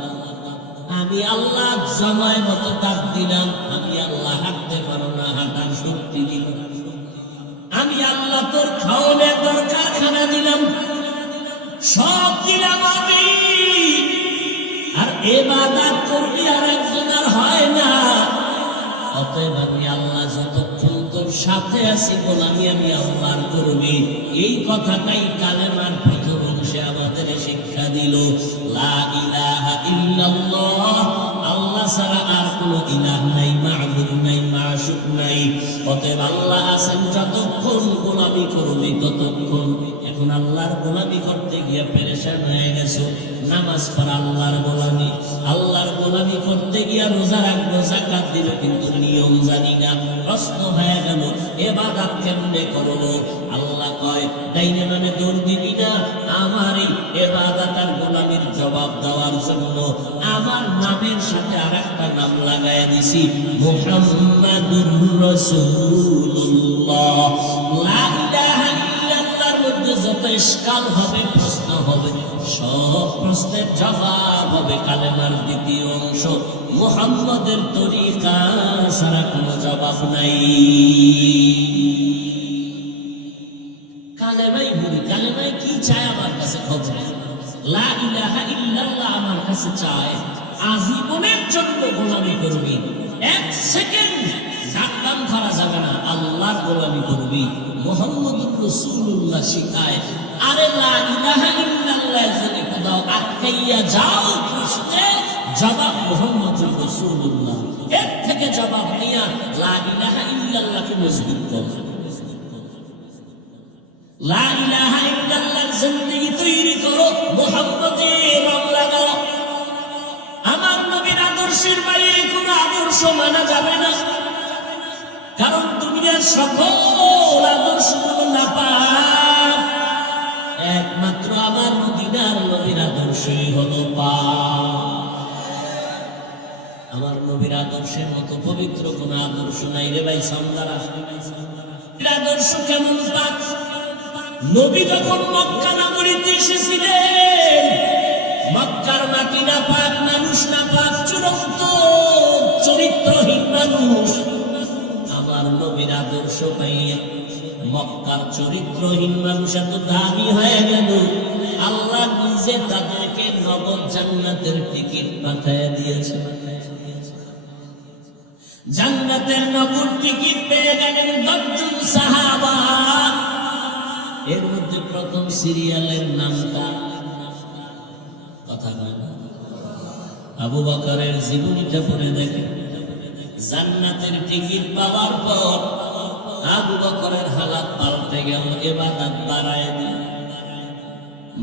আমি আল্লাহ সময় মতো দাঁত দিলাম, আমি আল্লাহ হাঁটতে পারো না হাঁটার শক্তি দিলাম, আমি আল্লাহ তোর খাওয়ানোর দরকার খানা দিলাম, সব দিলাম আমি। আর ইবাদত করবি আর একজন আর হয় না, অতএব আমি আল্লাহ যতক্ষণ তোর সাথে আছি গোলামি আমি আল্লাহর করবি। এই কথাটাই কালেমার প্রথম অংশে আমাদের শিক্ষা দিল, লা ইলাহা ইল্লাল্লাহ, আল্লাহ ছাড়া আর কোনো ইলাহ নাই, মা'বুদ নাই, মাশুক নাই। অতএব আল্লাহ আছেন যতক্ষণ গোলামি করবি ততক্ষণ। এখন আল্লাহর গোলামি করতে গিয়ে পেরেশান হয়ে গেছো, নামাজ পড়া আল্লাহর গোলামি, আল্লাহর গোলামি করতে গিয়ে রোজা রাখবো যাকাত দিব কিন্তু নিয়ম জানি না, প্রশ্ন হয়ে গেল ইবাদত কেমনে করব। আল্লাহ কয় ডাইনে মানে দৌড় দিবি না, আমার এই ইবাদত আর গোলামির জবাব দেওয়ার জন্য আমার নামের সাথে আরেকটা নাম লাগায় দিছি, মুহাম্মাদুর রাসূলুল্লাহ। লা ইলাহা ইল্লাল্লাহর মধ্যে যত ইশকাল হবে প্রশ্ন হবে, সব প্রশ্নের জবাব হবে কালেমার দ্বিতীয় অংশ, মুহাম্মাদের তরিকা ছাড়া কোনো জবাব নাই। কালেমাই বলি, কালেমায় কি চায় আমার কাছে খবর, লা ইলাহা ইল্লাল্লাহ আমার কাছে চায় আজীবনের জন্য গোলামি করবি, এক সেকেন্ড জানলাম ধরা যাবে না, আল্লাহর গোলামি করবি। মুহাম্মাদুর রাসূলুল্লাহ শিখায়, আরে লা ইলাহা ইল্লাল্লাহ যদি কোথাও আটকাইয়া যাও প্রশ্নে জবাব মুহাম্মাদুর রাসূলুল্লাহ, এর থেকে জবাব নিয়া লা ইলাহা ইল্লাল্লাহকে মজবুত কর। লা ইলাহা ইল্লাল্লাহ জিন্দেগি তৈরি করো, মুহাম্মাদের রং লাগাও। আমার নবীর আদর্শের বাইরে কোনো আদর্শ মানা যাবে না, কারণ দুনিয়ার সকল আদর্শগুলো নাপাক, একমাত্র আমার মদিনার নবীর আদর্শই হলো পাক। আমার নবীর আদর্শের মতো পবিত্র কোনো আদর্শ নাই রে ভাই সামদারা। আদর্শ কেমন পাক? নবী যখন মক্কা নগরীতে এসেছিলেন, মক্কার মাটি না পাক, মানুষ না পাক, চূড়ান্ত চরিত্রহীন মানুষ। আমার নবীর আদর্শ পাইয়া মক্কার চরিত্রহীন মানুষ এত দামি হয়ে গেল, আল্লাহ যে তাদেরকে নগদ জান্নাতের টিকিট পাঠিয়ে দিয়েছে। জান্নাতের নগদ টিকিট পেয়ে গেলেন 10 জন সাহাবা। এর মধ্যে প্রথম সিরিয়ালের নামটা কথা কয় না, আবু বকরের জীবনীটা পড়ে দেখেন। জান্নাতের টিকিট পাওয়ার পর আবু বকরের হালাত পাল্টে গেল, ইবাদত বাড়ায় দিয়ে।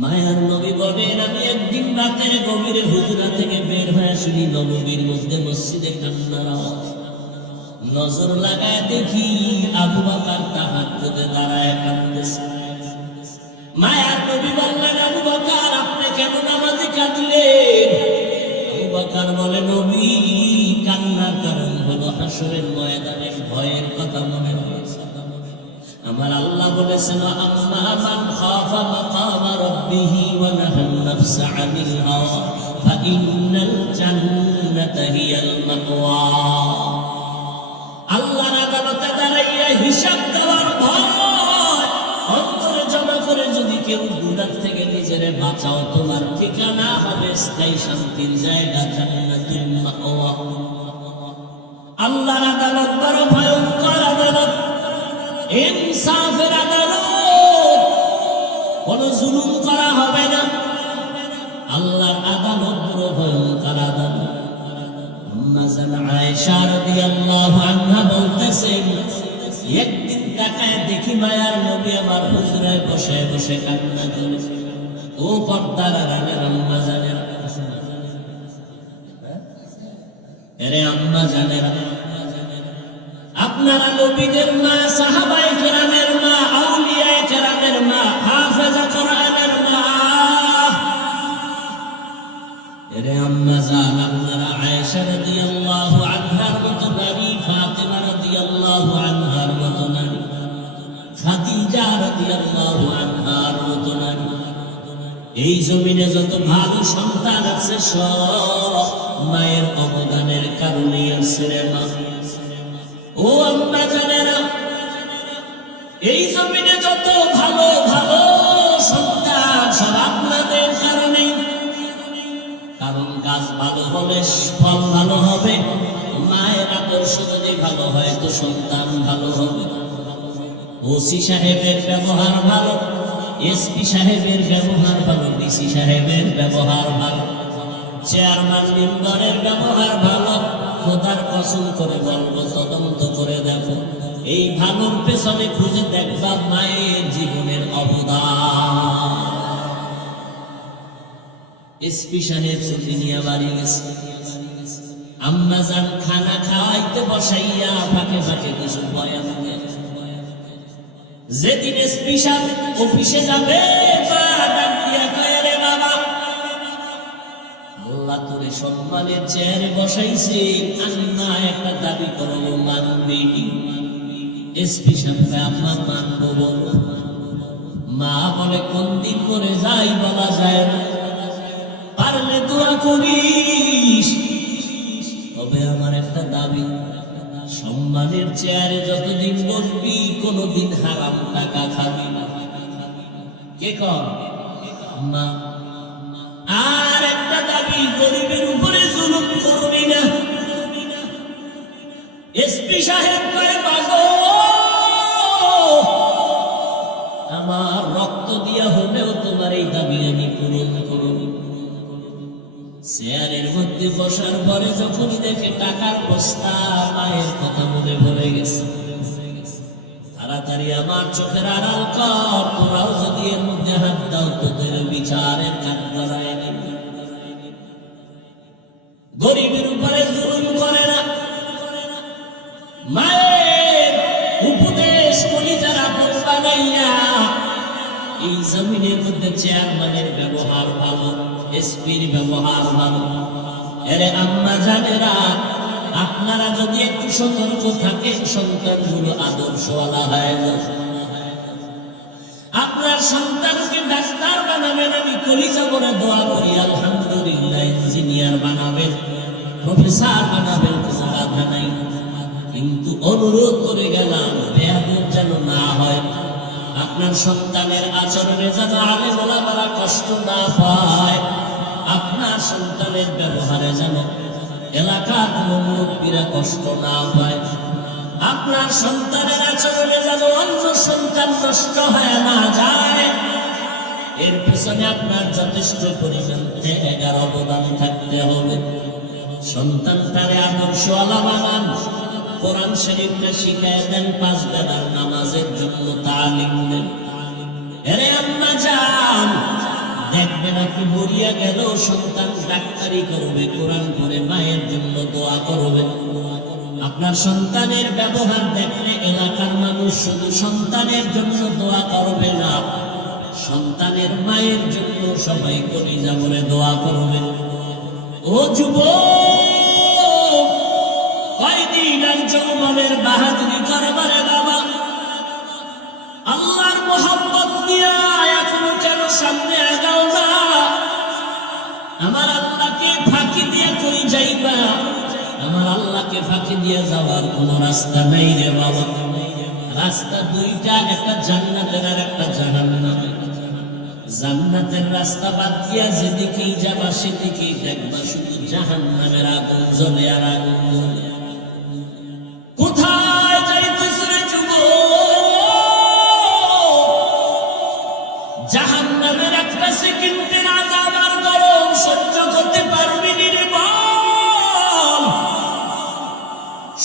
মায়ার নবী বলেন, আমি একদিন রাতের গভীরে হুজরা থেকে বের হয়ে শুনি নববীর মধ্যে মসজিদে কান্নার আওয়াজ। নজর লাগায় দেখি আবু বকর তাহাজ্জুদে দাঁড়ায় কাঁদতেছে। মায়ার নবী বললেন, আবু বকর আপনি কেন নামাজে কাঁদলেন? আবু বকর বলে, নবী কান্নার কারণ হলো হাসরের ময়দানের ভয়ের কথা মনে হয়েছে। আমার আল্লাহ বলেছেন, আম্মা মান খাফা মাকাম রাব্বিহি ওয়া নাহান নাফসা আনিল হাওয়া ফাইন্নাল জান্নাতা হিয়াল মাওয়া। আল্লাহর আদালতে দাঁড়াইয়া হিসাব দেওয়ার ভয় অন্তরে জমা করে যদি কেউ গুনাহ থেকে নিজেরে বাঁচাও, তোমার ঠিকানা হবে স্থায়ী শান্তির জায়গা, জান্নাতুল মাওয়া। আল্লাহর আদালত বড় ভয়ঙ্কর আদালত, ইনসাফের আদালত। কোন জুলুম করা হবে না। আল্লাহর আদালত বড় ভয়ঙ্কর আদালত। আম্মা জান আয়েশা রাদিয়াল্লাহু আনহা বলতেছেন, একদিন তাকায় দেখি মায়ার নবী আমার হুজরায় বসে বসে কান্না করে। ও পর্দার আড়ালের আম্মা জানেরা, এরে আম্মা জানেরা, আপনারা নবীদের মা, সাহাবায়ে কেরামের মা, আউলিয়ায়ে কেরামের মা, হাফেজা কোরআনের মা। এরে আম্মা জান, আপনারা আয়েশা রাদিয়াল্লাহু আনহার মতো নারী, ফাতিমা রাদিয়াল্লাহু আনহার মতো নারী, খাদিজা রাদিয়াল্লাহু আনহার মতো নারী। এই জমিনে যত ভালো সন্তান আছে সব মায়ের অবদানের কারণে আছে রে মা। ও আম্মা জানেরা, এই জমিনে যত ভালো ভালো সন্তান সব আপনাদের কারণে। কারণ গাছ ভালো হলে ফল ভালো হবে, মায়ের আদর্শ যদি ভালো হয় তো সন্তান ভালো হবে। ওসি সাহেবের ব্যবহার ভালো, এসপি সাহেবের ব্যবহার ভালো, ডিসি সাহেবের ব্যবহার ভালো, চেয়ারম্যান মেম্বারের ব্যবহার ভালো। খোদার কসম করে বলবো, তদন্ত করে দেখো, এই ভালোর পেছনে খুঁজে দেখবা মায়ের জীবনের অবদান। এসপি সাহেব ছুটি নিয়ে বাড়ি গেছে, আম্মা জান খানা খাওয়াইতে বসাইয়া ফাঁকে ফাঁকে কিছু বয়ান দেয়। যেদিন এসপি সাহেব অফিসে যাবে, মা ডাক দিয়া কয়, রে বাবা, আল্লাহ তোরে সম্মানের চেয়ারে বসাইছে, আম্মা একটা দাবি করো, মানবি? এসপি সাহেব, আম্মা মানবো বলো। মা বলে, কোন দিন করে যাই বলা যায় না, পারলে দোয়া করিস। তবে আমার একটা দাবি, সম্মানের চেয়ারে যতদিন বসবি কোনদিন হারাম টাকা খাবি না। কে কর? মা। আর একটা দাবি, গরিবের উপরে জুলুম করবি না। এসপি সাহেব কয়ে, বাগো আমার রক্ত দিয়া হলেও তোমার এই দাবি আমি পূরণ করব। চেয়ারের মধ্যে বসার পরে যখন দেখে টাকার বস্তা, মায়ের কথা মনে পড়ে গেছে। তাড়াতাড়ি আমার চোখের আড়াল কর, তোরাও যদি এর মধ্যে হাত দাও তোদের বিচারের কাজ করায় নেবে। গরিবের উপরে জুলুম করে না। মায়ের উপদেশ কলিজার আপন বানাইয়া এই জমিনের মধ্যে চেয়ারম্যানের ব্যবহার ভালো, এসপির ব্যবহার ভালো। এরে আম্মা জানেরা, আপনারা যদি একটু সতর্ক থাকেন, সন্তানগুলো আদর্শওয়ালা হয়ে যাবে। আপনার সন্তানকে ডাক্তার বানাবেন, আমি কলিজা করে দোয়া করি, আলহামদুলিল্লাহ। ইঞ্জিনিয়ার বানাবেন, প্রফেসর বানাবেন, কোনো বাধা নাই। কিন্তু অনুরোধ করে গেলাম, বেয়াদব যেন না হয়। আপনার সন্তানের আচরণে যেন আলেম ওলামারা কষ্ট না পায়, আপনার সন্তানের ব্যবহারে যেন এলাকার কোনো মুরব্বীরা কষ্ট না পায়, আপনার সন্তানের আচরণে যেন অন্য সন্তান নষ্ট হয়ে না যায়, এর পিছনে আপনার যথেষ্ট পরিমাণ ত্যাগের অবদান থাকতে হবে। সন্তানটারে আদর্শওয়ালা বানান, কোরআন শরীফটা শিখায় দেন, 5 বেলার নামাজের জন্য তালিম দেন। আরে আম্মা জান, দেখবেন আপনি মরিয়া গেল সন্তান ডাক্তারি করবে, কোরআন পড়ে মায়ের জন্য দোয়া করবে। আপনার সন্তানের ব্যবহার দেখলে এলাকার মানুষ শুধু সন্তানের জন্য দোয়া করবে না, সন্তানের মায়ের জন্য সবাই কলিজা বলে দোয়া করবে। ও যুবক, কয়দিন আর যৌবনের বাহাদুরি করবারে বাবা, আল্লাহর মোহাম্মত নিয়ে এখনো কেন সামনে আগাও না? আমার আল্লাহকে ফাঁকি দিয়ে কই যাইবা? আমার আল্লাহকে ফাঁকি দিয়ে যাওয়ার কোন রাস্তা নেই রে বাবা। রাস্তা দুইটা, একটা জান্নাতের আর একটা জাহান্নামের। জান্নাতের রাস্তা বাদ দিয়া যেদিকেই যাবা সেদিকেই দেখবা শুধু জাহান্নামের আগুন জ্বলে আর আগুন জ্বলে। কোথায় যাইতেছ রে যুবক? জাহান্নামের একটা সেকেন্ডের আযাব আর গরম সহ্য করতে পারবি নি রে বল?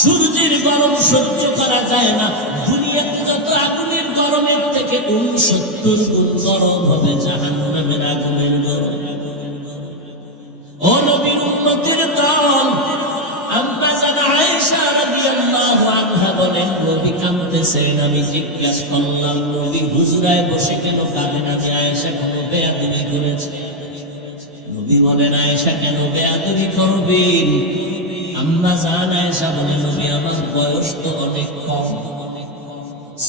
সূর্যের গরম সহ্য করা যায় না, দুনিয়াতে যত আগুনের গরমের থেকে 69 গুণ গরম হবে জাহান্নামের আগুনের গরম। ও নবীর উম্মতের দল, আম্মা জান আয়েশা রাদিয়াল্লাহু আনহা বলেন, নবী কাঁদতেছেন। আমি জিজ্ঞাসা করলাম, নবী হুজরায় বসে কেন কাঁদেন? আমি আয়েশা কোনো বেয়াদবি করেছে? নবী বলেন, আয়েশা কেন বেয়াদবি করবেন? আম্মা জান আয়েশা বলেন, নবী আমার বয়স তো অনেক কম,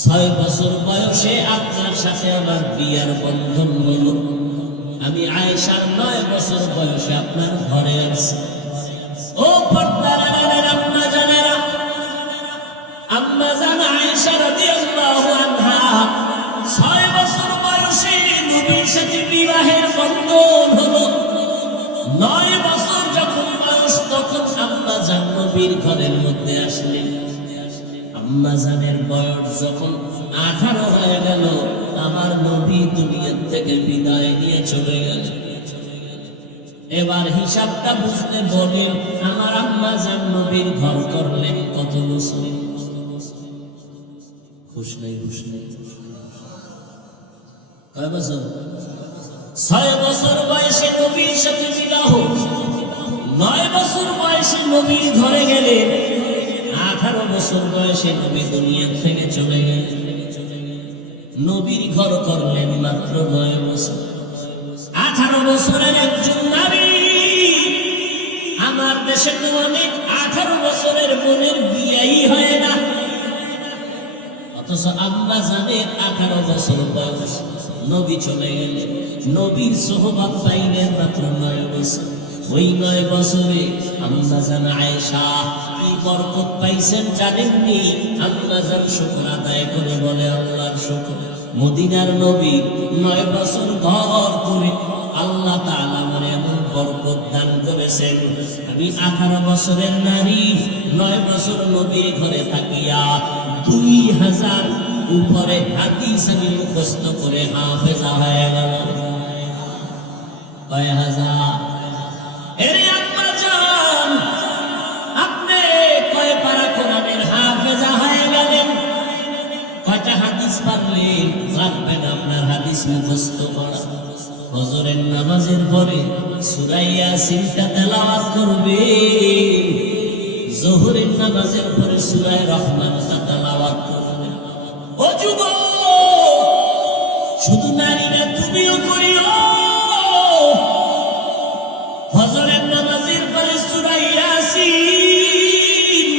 6 বছর বয়সে আপনার সাথে আমার বিয়ার বন্ধন হলো। আমি আয়েশার 9 বছর বয়সে আপনার ঘরে আসছি। ও পর্দার আড়ালের আম্মা জানেরা, আম্মা জান আয়েশা রাদিয়াল্লাহু আনহা 6 বছর বয়সে নবীর সাথে বিবাহের বন্ধন হলো। 9 বছর যখন বয়স তখন আম্মা জান নবীর ঘরের মধ্যে আসলেন। আম্মা জানের বয়স যখন 18 হয়ে গেল, আমার নবী দুনিয়ার থেকে বিদায় নিয়ে চলে গেল। এবার হিসাবটা বুঝতে বলেন, আমার আম্মা জান নবীর ঘর করলেন কত বছর? খুশ নেই, খুশ নেই, কয় বছর? 6 বছর বয়সে নবীর সাথে বিবাহ, 9 বছর বয়সে নবীর ঘরে গেলে, 18 বছর বয়সে নবী দুনিয়া থেকে চলে গেলেন। নবীর ঘর করলেন মাত্র 9 বছর। 18 বছরের একজন নারী, আমার দেশে তো অনেক 18 বছরের বোনের বিয়েই হয় না, অথচ আম্মা জানের 18 বছর বয়স, নবী চলে গেলেন। নবীর সোহবত পাইলেন মাত্র 9 বছর। ওই 9 বছরে আম্মা জান আয়েশা কি বরকত পাইছেন জানেননি? আম্মা জান শুকর আদায় করে বলে, আল্লাহর শুকর, মদিনার নবী 9 বছর ঘর করে আল্লাহ তাআলা আমারে এমন বরকত দান করেছেন। আমি 18 বছরের নারী 9 বছর নবীর ঘরে থাকিয়া 2000 উপরে হাদিস আমি মুখস্থ করে হাফেজা হয়ে গেল। কয় হাজার? এর আম্মা জান, আপনি কয় পারা কোরআনের হাফেজা হয়ে গেলেন? কয়টা হাদিস পারলেন? লাগবে না আপনার হাদিস মুখস্থ করা। ফজরের নামাজের পরে সূরা ইয়াসিনটা তেলাওয়াত করবেন, যোহরের নামাজের পরে সূরা রহমানটা তেলাওয়াত করবেন। ও যুবক, শুধু নারীরা তুমিও করিও, ফজরের নামাজের পরে সূরা ইয়াসিন,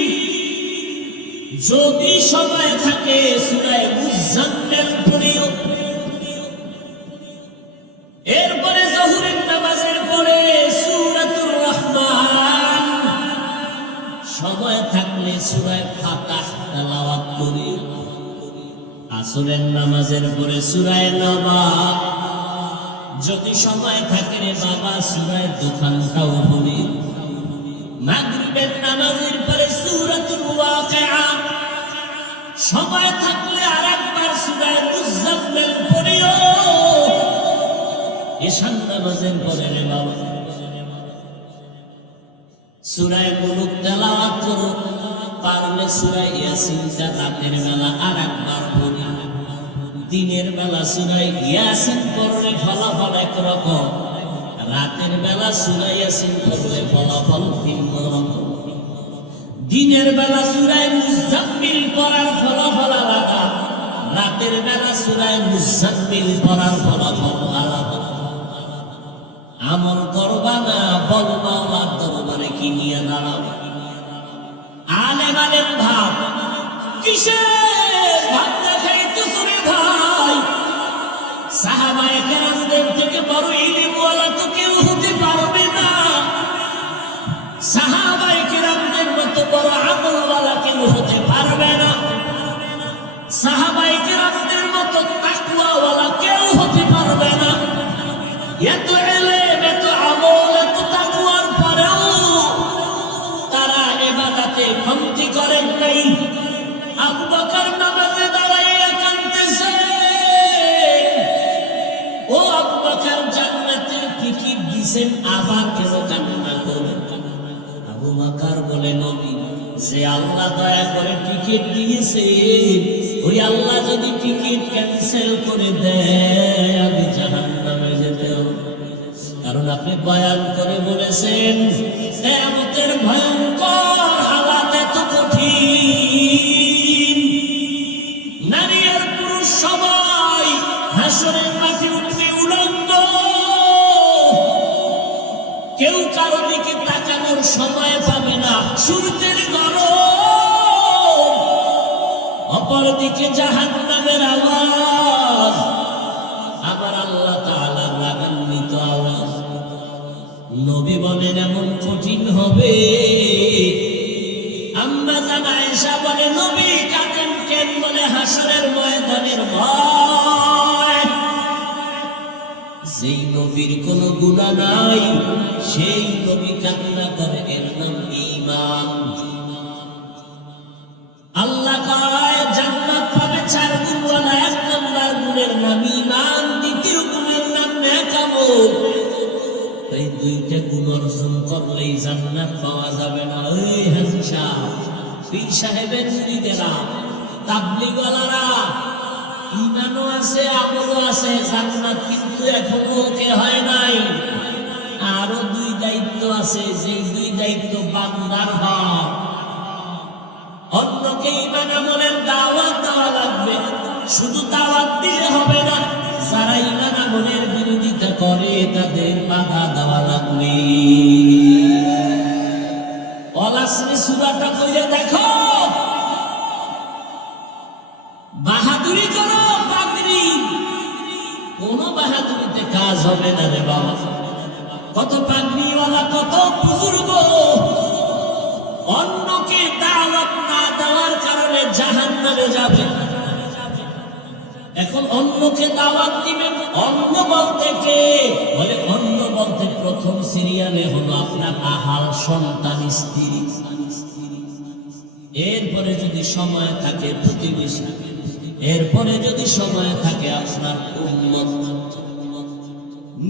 যদি সময় থাকে সূরা মুজাম্মিল পড়িও। এরপরে যোহরের নামাজের পরে সূরাতুর রহমান, সময় থাকলে সূরা ফাতিহা তেলাওয়াত করিও। আসরের নামাজের পরে সূরা নবা, যদি সময় থাকে রে বাবা সূরা দুখানটাও পড়ি। মাগরিবের নামাজের পরে সূরাতুল ওয়াকিআ, সময় থাকলে আরেকবার সূরা মুজাম্মিল পড়িও। ঈশান নামাজের পরে রে বাবা সূরা মুলুক তেলাওয়াত করো, পারলে সূরা ইয়াসিনটা রাতের বেলা আরেকবার পড়ি। দিনের বেলা সূরা ইয়াসিন পড়লে ফলাফল একরকম, রাতের বেলা সূরা ইয়াসিন পড়লে ফলাফল ভিন্ন রকম। দিনের বেলা সূরা মুজাম্মিল পড়ার ফলাফল আলাদা, রাতের বেলা সূরা মুজাম্মিল পড়ার ফলাফল আলাদা। আমল করবা না বলবা আল্লাহর দরবারে কি নিয়ে দাঁড়াবে? আলেম আলেম ভাব, কিসের ভাব দেখাইতেছ রে ভাই? সাহাবায়ে কেরামদের থেকে বড় ইলমওয়ালা তো কেউ হতে পারবে না, সাহাবায়ে কেরামদের মতো বড় আমলওয়ালা কেউ হতে পারবে না, সাহাবায়ে কেরামদের মতো তাকওয়াওয়ালা কেউ হতে পারবে না। এত ইলম, এত আমল, এত তাকওয়ার পরেও তারা ইবাদতে কমতি করেন নাই। আবু বকর নামাজে দাঁড়াইয়া কাঁদতেছে, ও আবু বকর জান্নাতের টিকিট দিছেন, আবার কেন কান্না করেন? আবু বকর বলে, নবী, যে আল্লাহ দয়া করে টিকিট দিয়েছে, ওই আল্লাহ যদি টিকিট ক্যান্সেল করে দেয় আমি জাহান্নামে যেতে হবে। কারণ আপনি বয়ান করে বলেছেন কিয়ামতের ভয়ঙ্কর হালাত এত কঠিন, নারী আর পুরুষ সবাই হাসরের মাঠে উঠবে উলঙ্গ, কেউ কারো দিকে তাকানোর সময় পাবে না, সূর্যের গরম, অপরদিকে জাহান্নামের আওয়াজ, আবার আল্লাহ তাআলার রাগান্বিত আওয়াজ। নবী বলেন এমন কঠিন হবে। আম্মা জান আয়েশা বলে, নবী কাঁদেন কেন? বলে হাসরের ময়দানের ভয়। যেই নবীর কোনো গুনাহ নাই সেই নবী কান্না করে, এর নাম ঈমান। আল্লাহ কয় জান্নাত পাবে 4 গুণওয়ালা, 1 নম্বর গুণের নাম ঈমান, দ্বিতীয় গুণের নাম নেক আমল। এই 2টা গুণ অর্জন করলেই জান্নাত পাওয়া যাবে না। এই হাজী সাহেব, পীর সাহেবের মুরিদেরা, তাবলীগওয়ালারা, ঈমানও আছে আমলও আছে, জান্নাত কিন্তু এখনো ওকে হয় নাই। আরো 2 দায়িত্ব আছে, যেই 2 দায়িত্ব বান্দার হক। অন্যকে ঈমান আমলের দাওয়াত দেওয়া লাগবে, শুধু দাওয়াত দিলে হবে না, যারা ঈমান আমলের বিরোধিতা করে তাদের বাধা দেওয়া লাগবে। ওয়াল আসরি সূরাটা কইরে দেখো, বাহাদুরি করো, পাগড়ি, কোন বাহাদুরিতে কাজ হবে না রে বাবা। কত পাগড়িওয়ালা, কত বুজুর্গ অন্যকে দাওয়াত না দেওয়ার কারণে জাহান্নামে যাবে। এখন অন্যকে দাওয়াত দিবেন, অন্য বলতে কে? বলে অন্য বলতে প্রথম সিরিয়ালে হলো আপনার আহাল, সন্তান, স্ত্রী। এরপরে যদি সময় থাকে প্রতিবেশী, এরপরে যদি সময় থাকে আপনার উম্মত।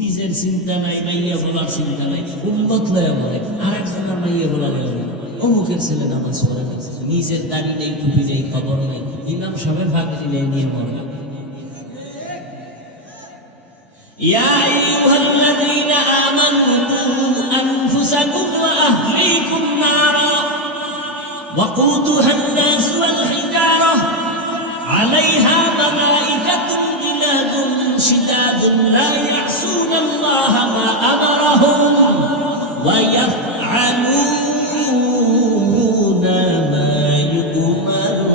নিজের চিন্তা নাই, মাইয়া বলার চিন্তা নাই, উম্মত লয়ে বলে আরেকজনের মাইয়া বলা লয়ে, অমুকের ছেলে নামাজ পড়ে না, নিজের দাড়ি নেই, টুপি নেই, খবর নেই, ইমাম সাহেবের ভাগরি নেই, নিয়ে মরে। ইয়া আইয়ুহাল্লাযীনা আমানু কু আনফুসাকুম ওয়া আহলীকুম নারা ওয়াকুদুহান নাস ওয়াল হিজারাহ আলাইহা মালাইকাতুন গিলাদুন শিদাদুন লা ইয়াসুনাল্লাহা মা আমারাহুম ওয়া ইয়াফআলুনা মা ইউমারুন।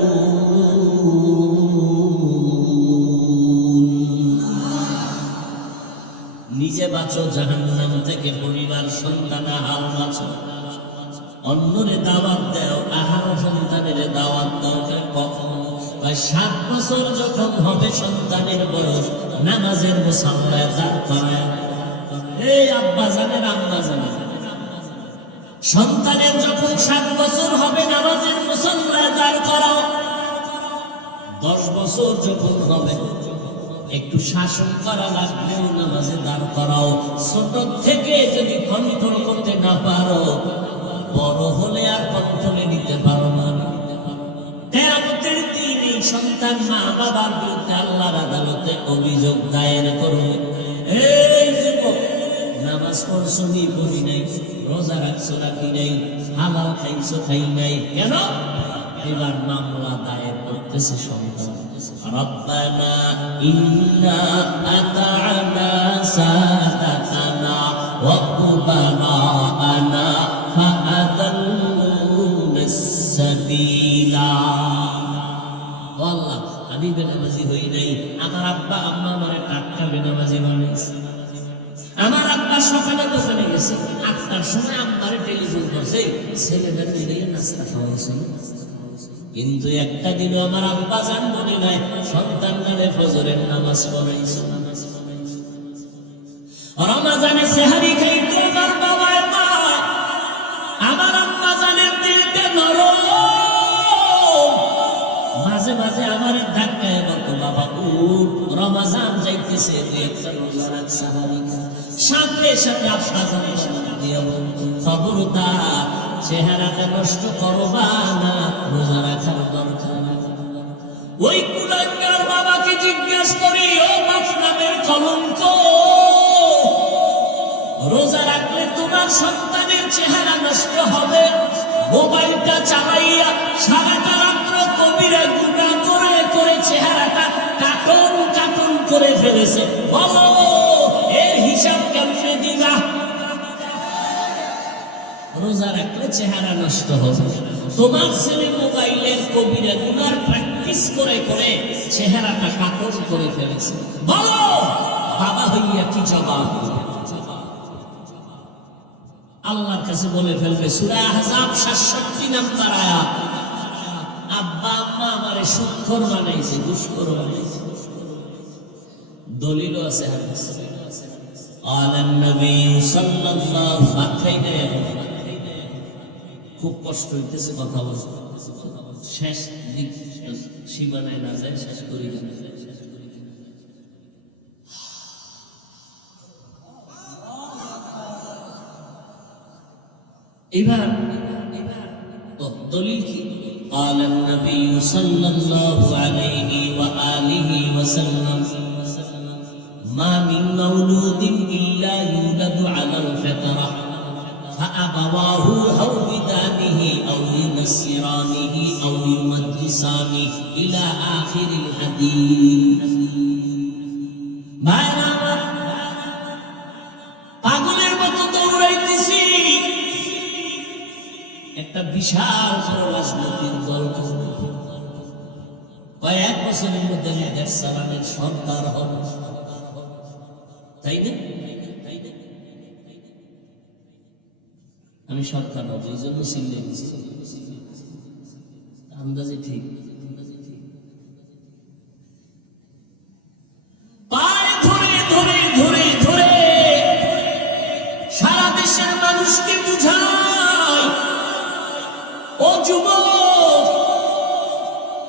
নিজে বাঁচো জাহান্নাম থেকে, পরিবার সন্তান আহাল বাঁচো, অন্যরে দাওয়াত দাও, আহাল সন্তানের দাওয়াত দাও। কখন 7 বছর যখন হবে সন্তানের বয়স, নামাজের মুসাল্লায় দাঁড় করায়। এই আব্বা জানেন, আম্মা জানেন, সন্তানের যখন 7 বছর হবে নামাজের মুসাল্লায় দাঁড় করাও। 10 বছর যখন হবে একটু শাসন করা লাগলেও নামাজে দাঁড় করাও। ছোট থেকে যদি কন্ট্রোল করতে না পারো, বড় হলে আর কন্ট্রোলে নিতে পারো না। কিয়ামতের দিনে সন্তান মা বাবার বিরুদ্ধে আল্লাহর আদালতে অভিযোগ দায়ের করবে, এই যুবক নামাজ পড়ছো নি পড়ি নাই, রোজা রাখছো রাখি নাই, হালাল খাইছো খাই নাই, কেন? এবার মামলা দায়ের করতেছে সন্তান। রব্বানা ইন্না আতা'না সাদাতানা ওয়া কুবারা'না ফাআদাল্লুনাস সাবিলা। আল্লাহ, আমি বেনামাজি হই নাই, আমার আব্বা আম্মা আমারে টাটকা বেনামাজি বানাইছে। আমার আব্বা সকালে দোকানে গেছে, 8টার সময় আম্মারে টেলিফোন করছে, ছেলেদের নিয়ে নাস্তা খাওয়াইছে। কিন্তু একটা দিনও আমার আব্বা জান বলি নাই সন্তানদের ফজরের নামাজ পড়াইছে। রমজানে সেহরি খাইতো আমার বাবা মা, আমার আম্মা জানের দিলটা নরম, মাঝে মাঝে আমার ধাক্কায় বলতো, বাবা উঠ, রমজান যাইতেছে, তুই একটা রোজা রাখ, সাহারি খা। সাথে সাথে আব্বা জান দিয়া বলতো, খবরদার চেহারাটা নষ্ট করবা না, রোজা রাখার দরকার। ওই কুলাঙ্গার বাবাকে জিজ্ঞেস করি, ও বাপ নামের কলঙ্ক, রোজা রাখলে তোমার সন্তানের চেহারা নষ্ট হবে, মোবাইলটা চালাইয়া সারাটা রাত্র কবিরা গুনাহ করে করে চেহারাটা কাটন কাটন করে ফেলেছে, বলো এর হিসাব কেমনে দিবা? রোজা রাখলে চেহারা নষ্ট হবে। তোমার ছেলে মোবাইলের কবিরা গুনার প্র্যাকটিস করে করে চেহারাটা কাটন করে ফেলেছে, বলো বাবা হইয়া কি জবাব? আল্লাহর কাছে বলে ফেলবে। সূরা আহজাব 67 নম্বর আয়াত, আব্বা আম্মা আমারে সুদখোর বানাইছে, ঘুষখোর বানাইছে। দলিলও আছে হাদিসে। আলান নবী সাল্লাল্লাহু আলাইহি খুব কষ্ট হইতেছে কথা বলতে, শেষ দিক সীমানায় না যায়, শেষ করি না। এবার দলিল কি? قال النبي صلى الله عليه وآله وسلم ما من مولود إلا يولد على الفطرة فأبواه يهودانه أو ينصرانه أو يمجسانه إلى آخر الحديث. পাগলের মতো দৌড়াইতেছি, একটা বিশাল রাজনৈতিক দল কয়েক বছরের মধ্যে দেশ চালানোর সরকার হবে, তাই না? আমি সরকার হব, এই জন্য চিল্লে গেছি, আন্দাজে ঠিক। পায়ে ধরে ধরে ধরে ধরে সারা দেশের মানুষকে বুঝায়, ও যুবক,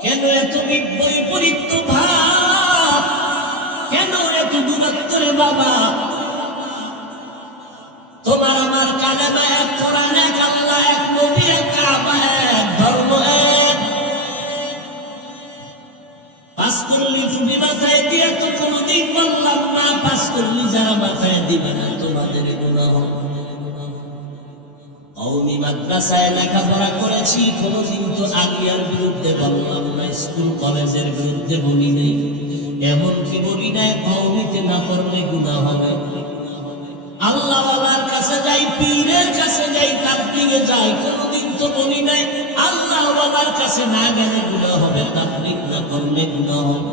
কেন এত বিপরীত ভাব, কেন এত দূরত্বের বাবা? তোমার আমার কালেমা এক, কোরআন এক, আল্লাহ এক, নবী এক, কাবা এক, ধর্ম এক। পাস করলি তুমি মাথায় দিয়ে তো কোনদিন বললাম না, পাস করলি যারা মাথায় দিবে না তোমাদের গুনাহ। কওমি মাদ্রাসায় লেখাপড়া করেছি, কোনদিন তো আলিয়ার বিরুদ্ধে বললাম না, স্কুল কলেজের বিরুদ্ধে বলি নাই, এমনকি বলি নাই কওমিতে না পড়লে গুনাহ হবে। আল্লাহওয়ালার কাছে যাই, পীরের কাছে যাই, তাবলীগে যাই, কোনদিন তো বলি নাই আল্লাহওয়ালার কাছে না গেলে গুনাহ হবে, তাবলীগ না করলে গুনাহ হবে।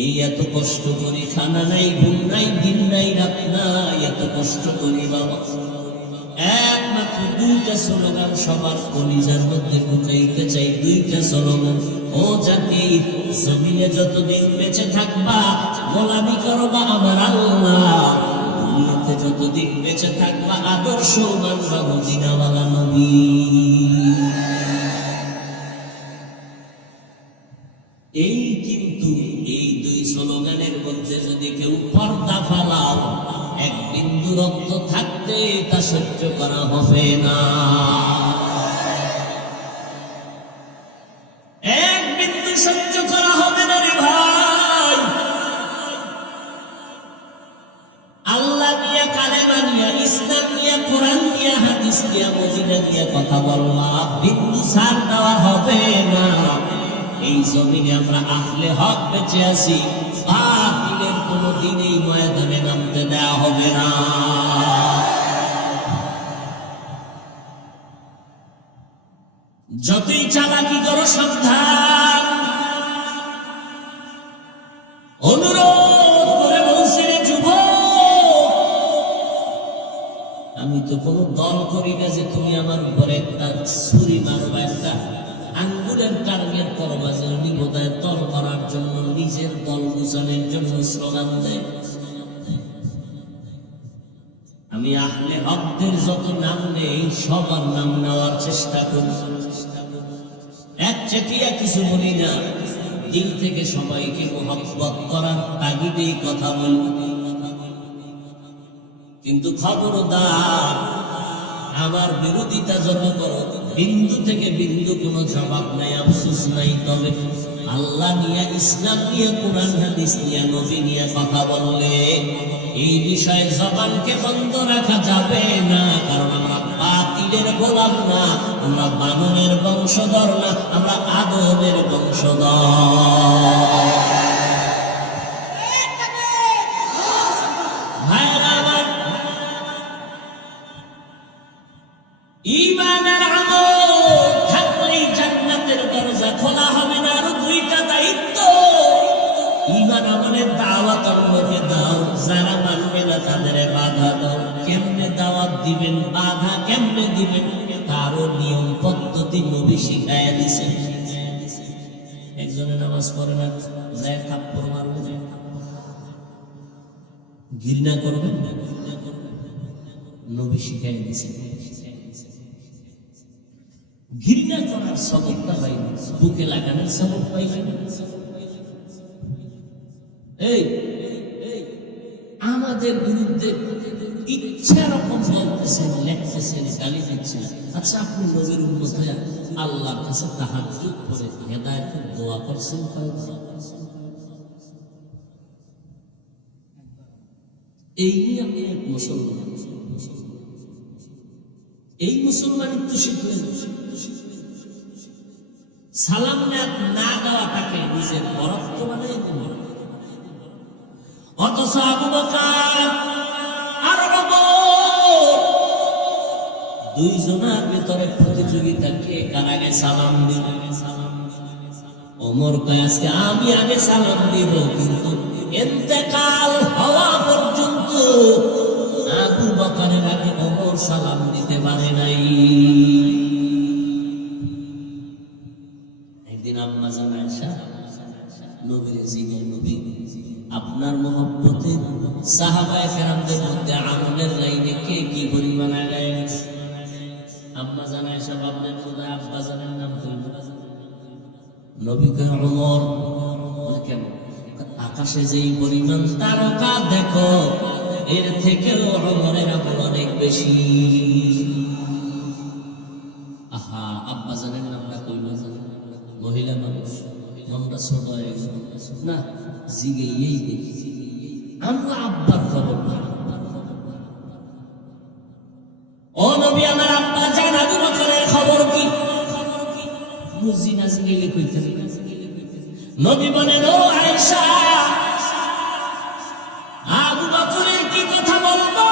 এই এত কষ্ট করি, খানা নাই, ঘুম নাই, দিন নাই, রাত নাই, এত কষ্ট করি বাবা, একমাত্র দুইটা স্লোগান সবার কলিজার মধ্যে ঢুকাইতে চাই, দুইটা স্লোগান। ও জাতি, জমিনে যতদিন বেঁচে থাকবা গোলামি করবা আমার আল্লাহ, দুনিয়াতে যতদিন বেঁচে থাকবা আদর্শ মানবা মদিনাওয়ালা নবী। এই কিন্তু এই দুই স্লোগানের মধ্যে যদি কেউ পর্দা ফালাও, এক বিন্দু রক্ত থাকতে তা সহ্য করা হবে না। এক বিন্দু সহ্য করা হবে না রে ভাই। আল্লাহ নিয়ে, কালেমা নিয়ে, ইসলাম নিয়ে, কোরআন নিয়ে, হাদিস নিয়ে, মদিনা নিয়ে কথা বললাম, বিন্দু ছাড় দেওয়া হবে না। এই জমিনে আমরা আহলে হক বেঁচে আছি, বাতিলের কোনদিন এই ময়দানে নামতে দেওয়া হবে না। যতই চালাকি করো সাবধান। অনুরোধ করে বলছি রে যুবক, আমি তো কোনো দল করি না যে তুমি আমার উপরে একটা ছুরি মারবা, একটা আঙ্গুলের টার্গেট করবা যে উনি বোধহয় দল করার জন্য, নিজের দল বুঝানোর জন্য স্লোগান দেয়। আমি আহলে হকদের যত নাম নেই সবার নাম নেওয়ার চেষ্টা করি, একচেটিয়া কিছু বলি না, দিল থেকে সবাইকে মোহাব্বত করার তাগিদেই কথা বলি। কিন্তু খবরদার, আমার বিরোধিতা যত করো, বিন্দু থেকে বিন্দু কোনো জবাব নাই, আফসোস নাই। তবে আল্লাহ নিয়ে, ইসলাম নিয়ে, কোরআন হাদিস নিয়ে, নবী নিয়ে কথা বললে এই বিষয়ে জবানকে বন্ধ রাখা যাবে না। কারণ আমরা বাতিলের গোলাম না, আমরা বানরের বংশধর না, আমরা আদমের বংশধর। ঈমানের আমল থাকলেই জান্নাতের দরজা খোলা হবে না। আরো দুইটা দায়িত্ব, ঈমান আমলের দাওয়াত অন্যকে দাও, যারা মানবে না তাদের বাধা দাও। কেমনে দাওয়াত দিবেন, বাধা কেমনে দিবেন, তারও নিয়ম পদ্ধতি নবী শিখাইয়া দিছেন। একজনে নামাজ পড়ে না, যায় থাপ্পড় মারবে, ঘৃণা করবেন, নবী শিখাইয়া দিছেন। ঘৃণা করার সবকটা পাইনি, বুকে লাগানোর সবক পাইনি। এই আমাদের বিরুদ্ধে ইচ্ছা রকম বলতেছেন, লেখতেছেন, গালি দিচ্ছেন। আচ্ছা, আপনি নবীর উম্মত হয়ে আল্লাহর কাছে তাহাজ্জুদ করে হেদায়েতের দোয়া করছেন? এই নিয়ে আপনি এক মুসলমান, এই মুসলমানিত্ব শিখলেন। সালাম না দেওয়াটাকে নিজের বরত্ব বানিয়ে দিলেন। অথচ আবু বকর আর ওমর দুইজনের ভিতরে প্রতিযোগিতা, কে কার আগে সালাম দিবে। ওমর কয় আজকে আমি আগে সালাম দিব, কিন্তু ইন্তেকাল হওয়া পর্যন্ত আবু বকরের আগে ওমর সালাম দিতে পারে নাই। একদিন আম্মা জান আয়েশা নবীর জিজ্ঞাসা, নবী আপনার মহব্বতের সাহাবায়ে কেরামদের মধ্যে আমলের লাইনে কে কি পরিমাণ আগায় গেছে? আম্মা জান আয়েশা ভাবলেন বোধহয় আব্বা জানের নাম বলব। নবী কয় ওমর। কেন? আকাশে যেই পরিমাণ তারকা দেখো, এর থেকেও ওমরের আমল অনেক বেশি। আহা, আব্বা জানের নামটা কইল, মহিলা মানুষ, মনটা ছোট হয়ে গেল না, জিগেই দেখি আমরা আব্বার খবর না। ও নবী, আমার আব্বা জান আবু বকরের খবর কি? বুঝি না, জিগেইলে কইতে নবী বলেন, ও আয়েশা, আবু বকরের কি কথা বলবো?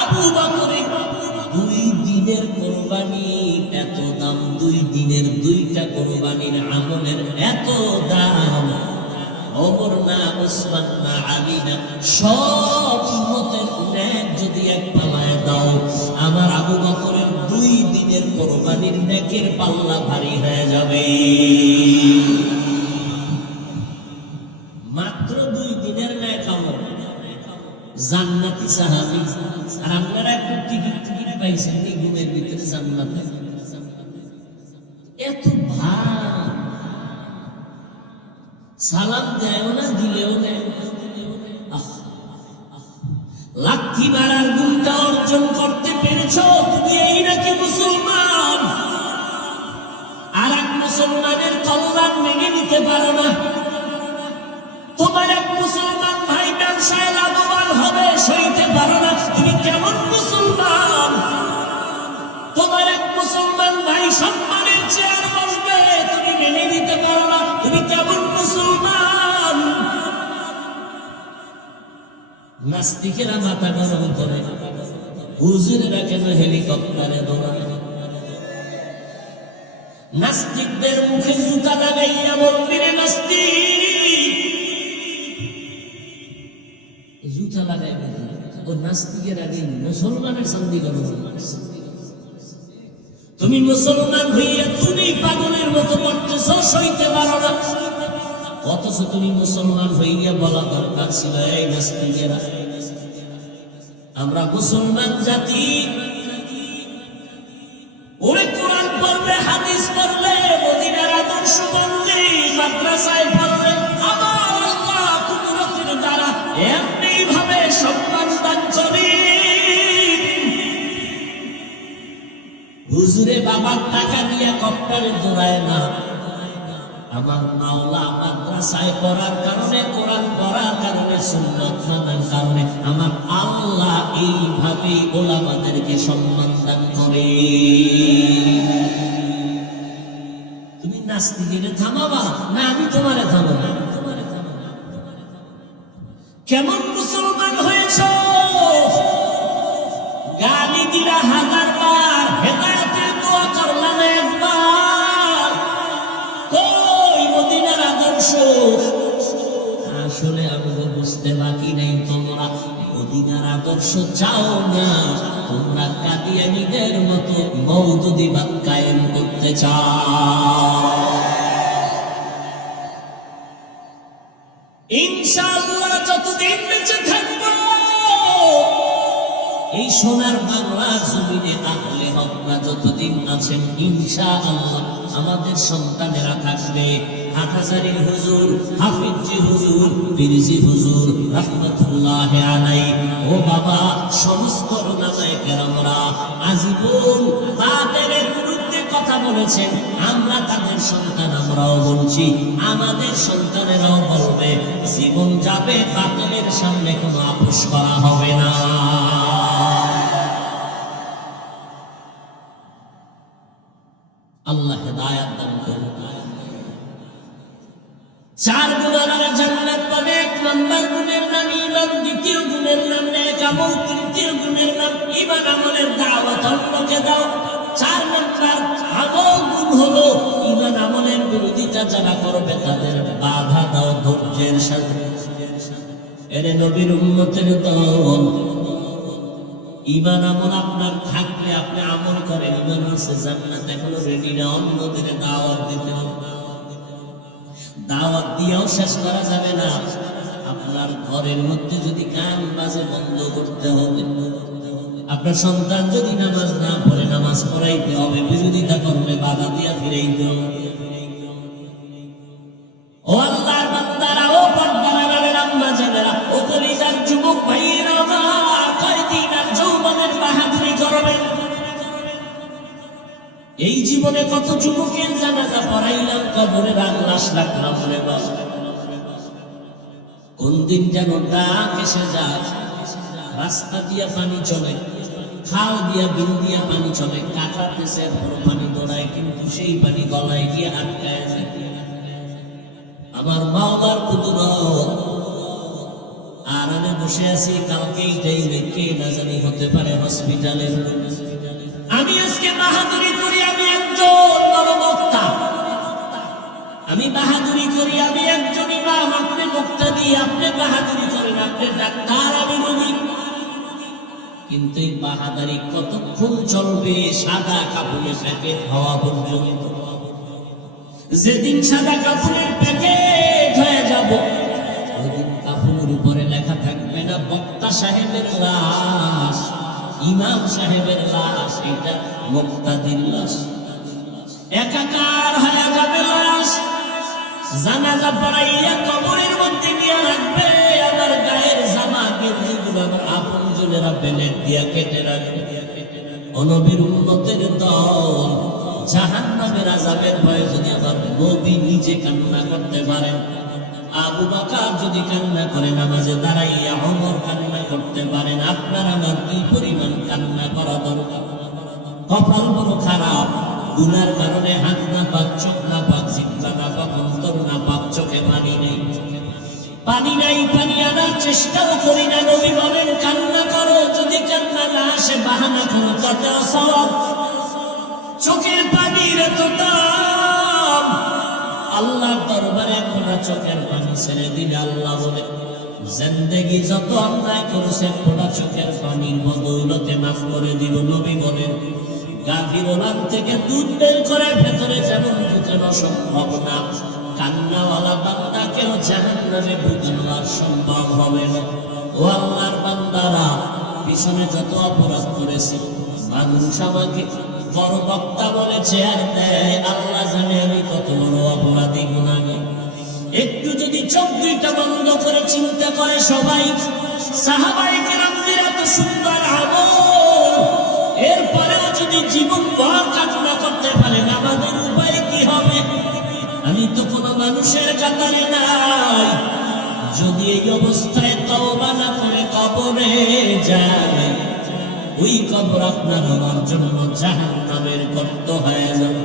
আবু বকরের 2 দিনের কোরবানি এত দাম, 2 দিনের 2টা কোরবানির আমলের এত দাম। ওমর না, ওসমান না, আলী না, সব উম্মতের নেক নেকের পাল্লা ভারী হয়ে যাবে। মাত্র 2 দিনের নেক আমল, জান্নাতি সাহাবী। আর আপনারা একটু টিকিট পাইছেন এই ঘুমের ভিতরে জান্নাতে, এত ভার সালাম দেয় না, দিলেও নেয়। লাঠি মারার গুণটা অর্জন করতে পেরেছ তুমি, এই নাকি মুসলমান? আর এক মুসলমানের কল্যাণ মেনে নিতে পারো না। তোমার এক মুসলমান ভাই ব্যবসায় লাভবান হবে, সইতে পারো না। তুমি কেমন মুসলমান? তোমার এক মুসলমান ভাই সম্মানের চেয়ার বসবে, তুমি মেনে নিতে পারো না। তুমি কেমন মুসলমান? নাস্তিকেরা মাথা গরম করে, হুজুরেরা কেন হেলিকপ্টারে দৌড়ায়? নাস্তিকদের মুখে জুতা লাগাইয়া মন্দিরে নাস্তিক, জুতা লাগাই ও নাস্তিকের আগে মুসলমানের শান্তি গরম। তুমি মুসলমান হইয়া তুমি পাগলের মতো করতেছ, সইতে পারো না। অথচ তুমি মুসলমান হইয়া বলা দরকার ছিল, এই নাস্তিকেরা আমরা মুসলমান জাতি, ওরে কোরআন পড়লে, হাদিস পড়লে, মদিনার আদর্শ মানলে, মাদ্রাসায় পড়লে, আমার আল্লাহ কুদরতের দ্বারা এমনি ভাবে সম্মান দান করে। হুজুরে বাবার টাকা দিয়ে কপ্টারে দৌড়ায় না, আমার মাওলা মাদ্রাসায় পড়ার কারণে, কোরআন পড়ার কারণে, সুন্নাত মানার কারণে আমার আল্লাহ এইভাবে ওলামাদেরকে সম্মান দান করে। তুমি নাস্তিকের থামাবা না, আমি তোমারে থামাবো। কেমন মুসলমান হয়েছ? গালি দিলা 1000 বার, হেদায়েতের দোয়া করলা না একবার। কই মদিনার আদর্শ? আসলে আমি বুঝতে বাকি নেই, তোমরা মদিনার আদর্শ চাও না, তোমরা কাদিয়ানীদের মতো মওদুদিবাদ কায়েম করতে চাও। ইনশাআল্লাহ যতদিন বেঁচে থাকবো এই সোনার বাংলার জমিনে আহলে হকরা যতদিন আছেন, ইনশাআল্লাহ আমাদের সন্তানেরা থাকবে। হাটহাজারীর হুজুর, হাফিজি হুজুর, পীরজি হুজুর রাহমাতুল্লাহ আলাইহি, ও বাবা, সমস্ত উলামায়ে কেরামরা আজীবন বাতিলের বিরুদ্ধে কথা বলেছেন। আমরা তাদের সন্তান, আমরাও বলছি, আমাদের সন্তানেরাও বলবে। জীবন যাবে, বাতিলের সামনে কোনো আপোষ করা হবে না। আল্লাহ হেদায়েত দান করুন। 4 গুণারা জান্নাত পাবে। 1 নম্বর গুণের নাম ঈমান, 2য় গুণের নাম নেক আমল, 3য় গুণের নাম ঈমান আমলের দাওয়াত অন্যকে দাও। 4 নম্বর আমল গুণ হলো ঈমান আমলের বিরোধিতা যারা করবে তাদের বাধা দাও ধৈর্যের সাথে। এরে নবীর উম্মতের দল, ঈমান আমল আপনার থাকলে আপনি আমল করেন, ঈমান আছে, জান্নাত এখনো রেডি না, অন্যদের দাওয়াত দিতে হবে। দাওয়াত দিয়েও শেষ করা যাবে না। আপনার ঘরের মধ্যে যদি গান বাজে বন্ধ করতে হবে। আপনার সন্তান যদি নামাজ না পড়ে, নামাজ পড়াইতে হবে। বিরোধিতা করলে বাধা দিয়া ফিরাইতে হবে। ও আল্লাহর বান্দারা, ও পর্দার আড়ালের আম্মা জানেরা, ও কলিজার যুবক ভাইয়েরা, কয়দিন আর যৌবনের বাহাদুরি করবেন। এই জীবনে কত যুবকের জানাজা পড়াইলাম, কবরে লাশ রাখলাম রে বাবা। কোন দিন যেন ডাক এসে যায়, রাস্তা দিয়া পানি চলে, খাল দিয়া বিল দিয়া পানি চলে, কাটাতেছে বড় পানি দৌড়ায়, কিন্তু সেই পানি গলায় গিয়ে আটকায় যায়। আমার মাওলার কুদরত, আর আমি বসে আছি, কালকে এই টাইমে কে না জানি হতে পারে হসপিটালের। আমি আজকে বাহাদুরি করি, আমি একজন বড় বক্তা। আমি বাহাদুরি করি, আমি একজন ইমাম। আপনি বক্তা দিয়ে আপনি বাহাদুরি করেন, আপনি ডাক্তার, আমি রোগী। কিন্তু এই বাহাদারি কতক্ষণ চলবে? সাদা কাপড়ে প্যাকেট হওয়া পর্যন্ত। যেদিন সাদা কাপড়ের প্যাকেট হয়ে যাব, ওইদিন কাপড়ের উপরে লেখা থাকবে না বক্তা সাহেবের লাশ, ইমাম সাহেবের লাশ, এটা মুক্তাদির লাশ। একাকার হয়ে যাবে লাশ। জানাজা পড়াইয়া কবরের মধ্যে নিয়ে রাখবে, আবার গায়ের জামা গেঞ্জিগুলো আমার আপন জনেরা বেলেট দিয়া কেটে রাখবে। নবীর উম্মতের দল জাহান্নামের আযাবের ভয়ে যদি আমার নবী নিজে কান্না করতে পারেন, আবু বকর যদি কান্না করে নামাজে দাঁড়াইয়া, ওমর কান্না করতে পারেন, আপনার আমার কি পরিমাণ কান্না করা দরকার? কপাল বড় খারাপ, গুনার কারণে হাত না পাক, চোখ না পাক, জিহ্বা না পাক, অন্তর না পাক, চোখে পানি নেই, পানি নাই, পানি আনার চেষ্টাও করি না। নবী বলেন কান্না করো, যদি কান্না না আসে বাহানা করো, তাতেও সওয়াব। চোখের পানির এত দাম, আল্লাহর দরবারে কোনা চোখের পানি ছেড়ে দিলে আল্লাহ বলে জিন্দেগি যত অন্যায় করেছে কোনা চোখের পানির বদৌলতে মাফ করে দিব। নবী বলেন গাভীর ওলান থেকে দুধ বের করে ভেতরে যেমন ঢুকানো সম্ভব না, কান্নাওয়ালা বান্দাকেও জাহান্নামে ঢুকানো আর সম্ভব হবে না। ও আল্লাহর বান্দারা, পিছনে যত অপরাধ করেছে, মানুষ আমাকে বড় বক্তা বলে চেয়ার দেয়, আল্লাহ জানে আমি কত বড় অপরাধী গুনাহগার। একটু যদি চোখ দুইটা বন্ধ করে চিন্তা করে সবাই, সাহাবায়ে কেরামদের এত সুন্দর আমল, এরপরেও যদি জীবন ভর কান্না করতে পারেন, আমাদের উপায় কি হবে? আমি তো কোনো মানুষের কাতারে নাই। যদি এই অবস্থায় তওবা না করে কবরে যায়, ওই কবর আপনার আমার জন্য জাহান্নামের গর্ত হয়ে যাবে।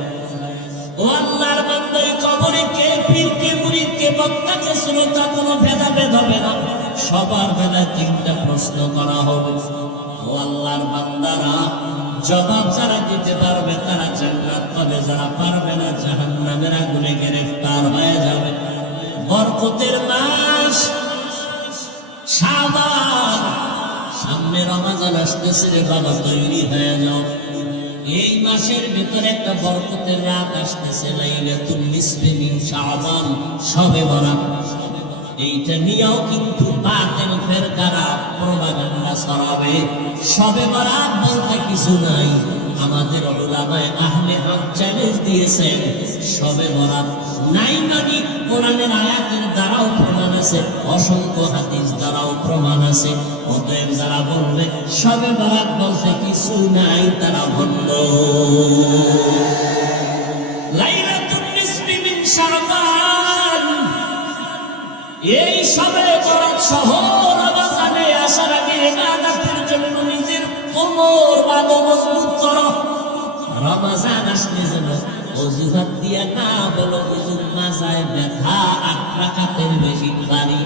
ও আল্লাহর বান্দা, এই কবরে কে পীর, কে মুরিদ, কে বক্তা, কে শ্রোতা, কোনো ভেদাভেদ হবে না। সবার বেলায় তিনটা প্রশ্ন করা হবে। ও আল্লাহর বান্দারা, জবাব যারা দিতে পারবে তারা জান্নাত পাবে, যারা পারবে না জাহান্নামের আগুনে গ্রেফতার হয়ে যাবে। বরকতের মাস শাবান, সামনে রমজান আসতেছে রে বাবা, তৈরি হয়ে যাও। এই মাসের ভিতরে একটা বরকতের রাত আসতেছে, লাইলাতুল নিসফি মিন শাবান, শবে বরাত। এইটা নিয়েও কিন্তু বাতিল ফেরকারা প্রপাগান্ডা ছড়াবে। শবে বরাত বলতে কিছু নাই। আমাদের উলামায়ে আহলে হক চ্যালেঞ্জ দিয়েছেন, শবে বরাত নাই মানে কোরআনের আয়াতের দ্বারাও প্রমাণ আছে, অসংখ্য হাদিস দ্বারাও প্রমাণ আছে। অতএব যারা বলবে শবে বরাত বলতে কিছু নাই, তারা ভণ্ড। লাইলাতুন নিসফি মিন শাবান, এই শবে বরাত সহ রমজানে আসার আগে ইবাদতের জন্য নিজের কোমর বাঁধো, মজবুত করো। রমজান আসলে যেন অজুহাত দিয়া না বলো হুজুর মাজায় ব্যথা, 8 রাকাতের বেশি পারি।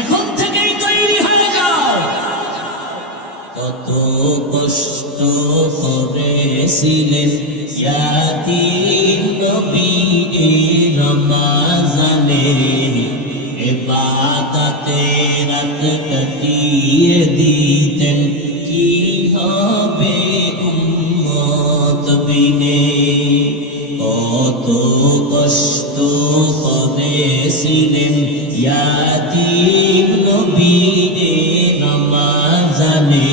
এখন থেকেই তৈরি হয়ে যাও। কত কষ্ট করেছিলেন ইয়াতিম নবী রমজানে, ইবাদতে রাত কাটিয়ে দিতেন, কি হবে উম্মত বিনে। কত কষ্ট করেছিলেন ইয়াতিম নবী রমজানে,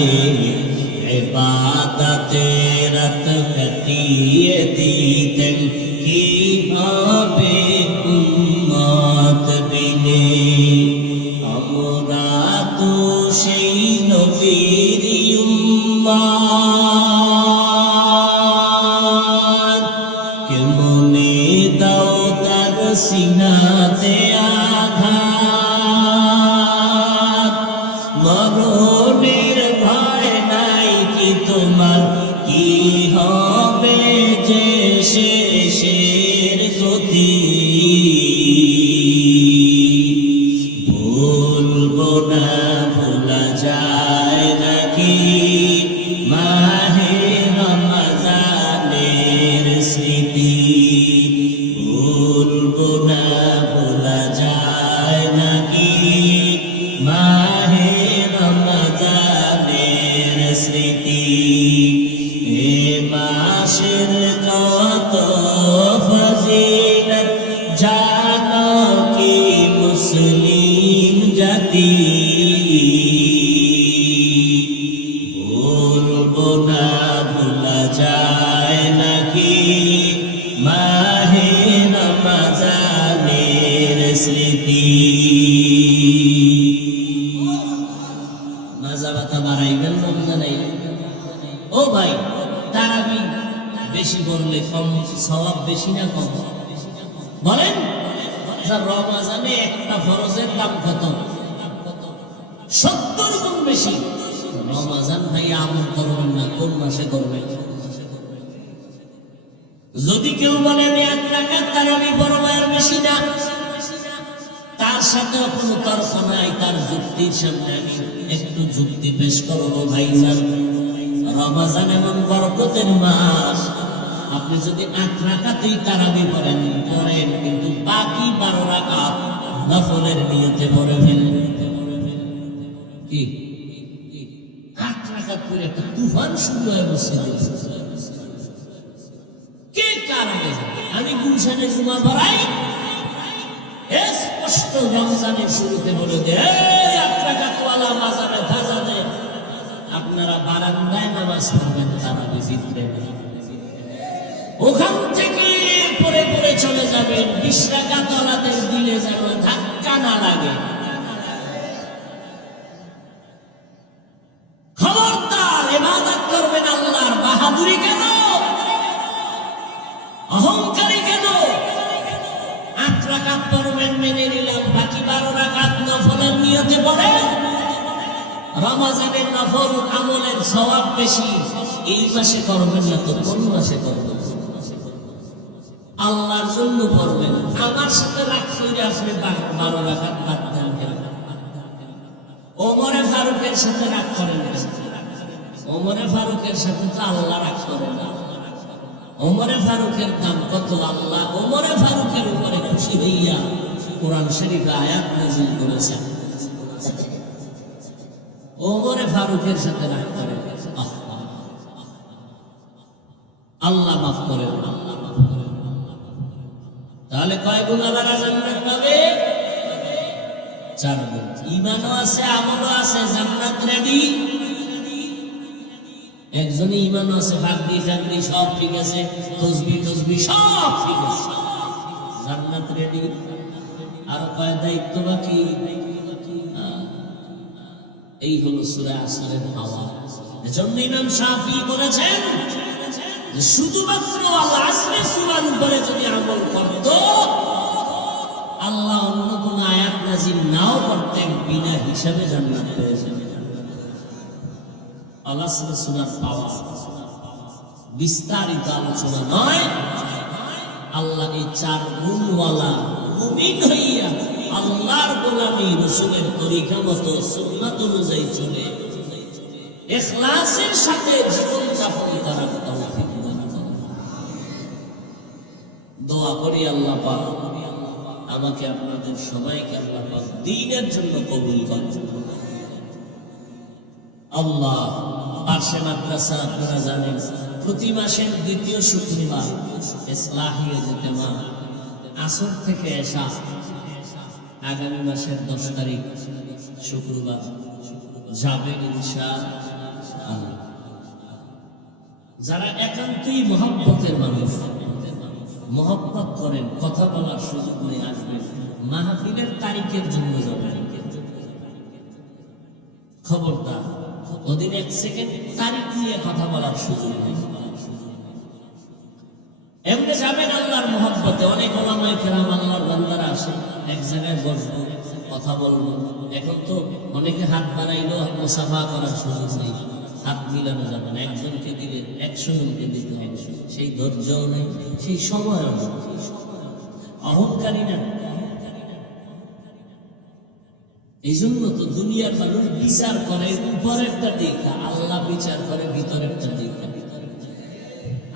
ইবাদতে রাত কাটিয়ে দিতেন, কি হবে উম্মত বিনে। আমরা তো সেই নবীর উম্মত, কেমনে দাও তার সিনাতে আঘাত। মরণের ভয় নাই কি তোমার, কি হবে যে শেষের গতি। ভুলবো না, ভোলা যায় নাকি মাহে রমজানের স্মৃতি। ভুলবো না, ভোলা যায় নাকি মা জাতি বলবো না ভোলা যায় নাকি মাহে রমজানের স্মৃতি। মাজা ব্যথা বাড়াইবেন রমজানে। ও ভাই, তারাবি বেশি পড়লে কম সওয়াব বেশি না কম বলেন? রমজানে একটা ফরজের দাম কত? 70 গুণ বেশি। রমজান ভাই আমল করবেন না, কোন মাসে করবেন? যদি কেউ বলে আমি 1 রাকাত তারাবি পড়ব আর বেশি না, তার সাথে কোনো তর্ক নাই। তার যুক্তির সামনে আমি একটু যুক্তি পেশ করবো। ভাইজান, রমজান এমন বরকতের মাস, আপনি যদি 8 রাকাতেই তারাবি পড়েন কিন্তু বাকি 12 রাকাত নফলের নিয়তে পড়ে ফেলেন। কি 8 রাকাত পড়ে একটা তুফান শুরু হয়ে বসে কে কার আগে যাবে? আমি গুলশানে জুমা পড়াই, স্পষ্ট রমজানের শুরুতে বলে দে 8 রাকাতওয়ালা মাজারে ফাজানে আপনারা বারান্দায় নামাজ পড়বেন, তারাবি জিতবে। ওখান থেকে পরে পরে চলে যাবেন 20 রাকাতওয়ালাদের দিলে যেন ধাক্কা না লাগে। খবরদার, ইবাদত করবেন আল্লাহর। বাহাদুরি কেন, অহংকারী কেন? 8 রাকাত পড়বেন মেনে নিলাম, বাকি 12 রাকাত নফলের নিয়তে পড়েন। রমজানের নফল আমলের সওয়াব বেশি। এই মাসে করবেন না তো কোন মাসে করবেন? আল্লাহর জন্য পড়বেন। আমার সাথে রাগ করে আসলে 12 রাকাত বাদ দেন কেন? ওমরে ফারুকের সাথে রাগ করেন না। ওমরে ফারুকের সাথে তো আল্লাহ রাগ করেন না। ওমরে ফারুকের দাম কত? আল্লাহ ওমরে ফারুকের উপরে খুশি হইয়া কোরআন শরীফে আয়াত নাযিল করেছেন। ওমরে ফারুকের সাথে রাগ করেন, আল্লাহ মাফ করেন। তাহলে কয় গুণ আবার জান্নাত পাবে? 4 গুণ। ঈমানও আছে, আমলও আছে, জান্নাত রেডি। একজনে ঈমানও আছে, ফাকদি ফাকদি সব ঠিক আছে, তাসবিহ সব ঠিক আছে, জান্নাত রেডি। আর কয় দায়িত্ব বাকি। এই হলো সূরা আসরের হাওয়া। এজন্য ইমাম শাফিঈ বলেছেন যে শুধুমাত্র আল আসরের সূরার উপরে যদি আমল করত, আল্লাহ অন্য কোন আয়াত নাযিল নাও করতেন, বিনা হিসাবে জান্নাত পেয়ে যাবে। আল আসরের সূরার পাওয়া বিস্তারিত আলোচনা নয়। আল্লাহ এই 4 গুণওয়ালা মুমিন হইয়া আল্লাহর গোলামি রাসূলের তরিকা মতো সুন্নাত অনুযায়ী চলে ইখলাসের সাথে জীবন যাপন করার তৌফিক দান করুন। দোয়া করি আল্লাহ পাক আমাকে আপনাদের সবাইকে আল্লাহ পাক দ্বীনের জন্য কবুল করুন। আল্লাহ পাশে মাদ্রাসা আপনারা জানেন প্রতি মাসের 2য় শুক্রবার ইসলাহি ইজতেমা আসর থেকে এশা, আগামী মাসের 10 তারিখ শুক্রবার যাবে ইনশাআল্লাহ। যারা একান্তই মহব্বতের মানুষ, মহব্বত করেন, কথা বলার সুযোগ নিয়ে আসবেন, মাহফিলের তারিখের জন্য যাবেন। খবরদার ওদিন 1 সেকেন্ড তারিখ নিয়ে কথা বলার সুযোগ নেই। এমনি যাবেন আল্লাহর মহব্বতে। অনেক ওলামায়ে কেরাম আল্লাহর বান্দারা আসে, এক জায়গায় বসবো, কথা বলবো। এখন তো অনেকে হাত বাড়াইলো, মুসাফা করার সুযোগ নেই, হাত মিলানো যাবে না। একজনকে দিলে 100 জনকে দিতে হবে, সেই ধৈর্যও নেই, সেই সময়ও নেই। অহংকারী না। এই জন্য তো দুনিয়ার মানুষ বিচার করে উপরেরটা দিক, আল্লাহ বিচার করে ভিতরেরটা দিক।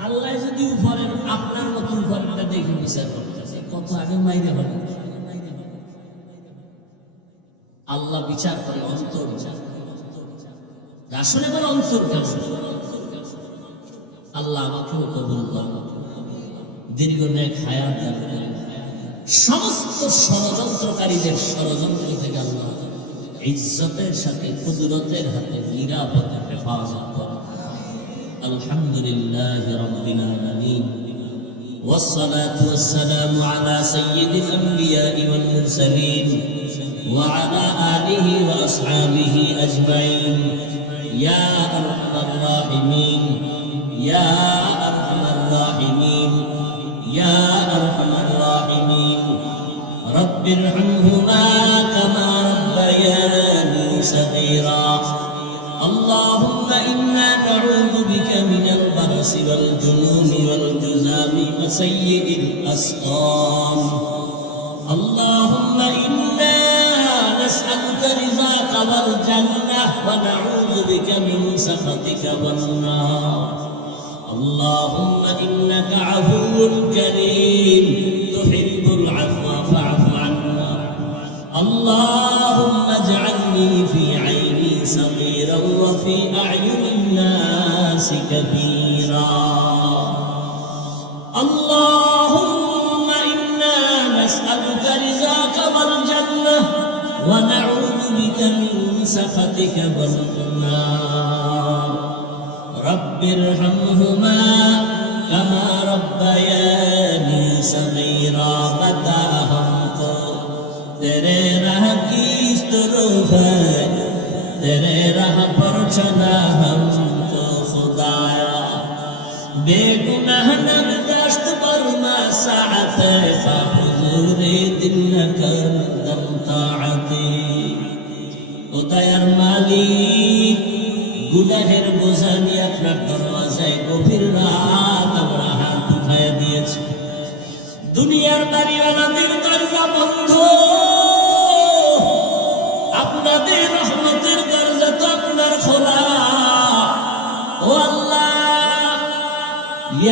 আল্লাহ যদি উপরের আপনার মতো উপরেরটা দেখে বিচার করতেছে, কত আগে মাইরে হবে। আল্লাহ বিচার করে অন্তর, আসলে আমার অন্তর কেমন। আল্লাহ আমাকেও কবুল করুন, দীর্ঘ নেক হায়াত দান করুন। সমস্ত ষড়যন্ত্রকারীদের ষড়যন্ত্র থেকে আল্লাহ ইজ্জতের সাথে কুদরতের হাতে নিরাপদে হেফাজত করুন। আলহামদুলিল্লাহি রাব্বিল আলামিন والصلاة والسلام على سيد الأنبياء والمرسلين وعلى آله وأصحابه أجمعين يا أرحم الراحمين يا أرحم الراحمين يا أرحم الراحمين رب ارحمهما كما ربياني صغيرا اللهم إنا نعوذ بك من البرص والجنون والجذام وسيء الأسقام اللهم إنا نسألك رضاك والجنة ونعوذ بك من سخطك والنار اللهم إنك عفو كريم تحب العفو فاعف عنا اللهم اجعلني في عيني صغيرا وفي أعين الناس كبيرا اللهم إنا نسألك رضاك والجنة ونعوذ بك من سخطك والنار رب ارحمهما كما ربياني صغيرا بتا हमको तेरे राह की तरफ है तेरे राह पर चला हमको खुदाया बेगुनाह नगदश्त बरमा साअत हुजूरे दिल न कर दम ताअती ও দয়ার মালিক গুনাহের বোঝা নিয়ে আপনার দরওয়াজায় গভীর রাত আমরা হাত উঠায় দিয়েছি দুনিয়ার বাড়িওয়ালাদের দরজা বন্ধ আপনাদের রহমতের দরজা তো আপনার খোলা ও আল্লাহ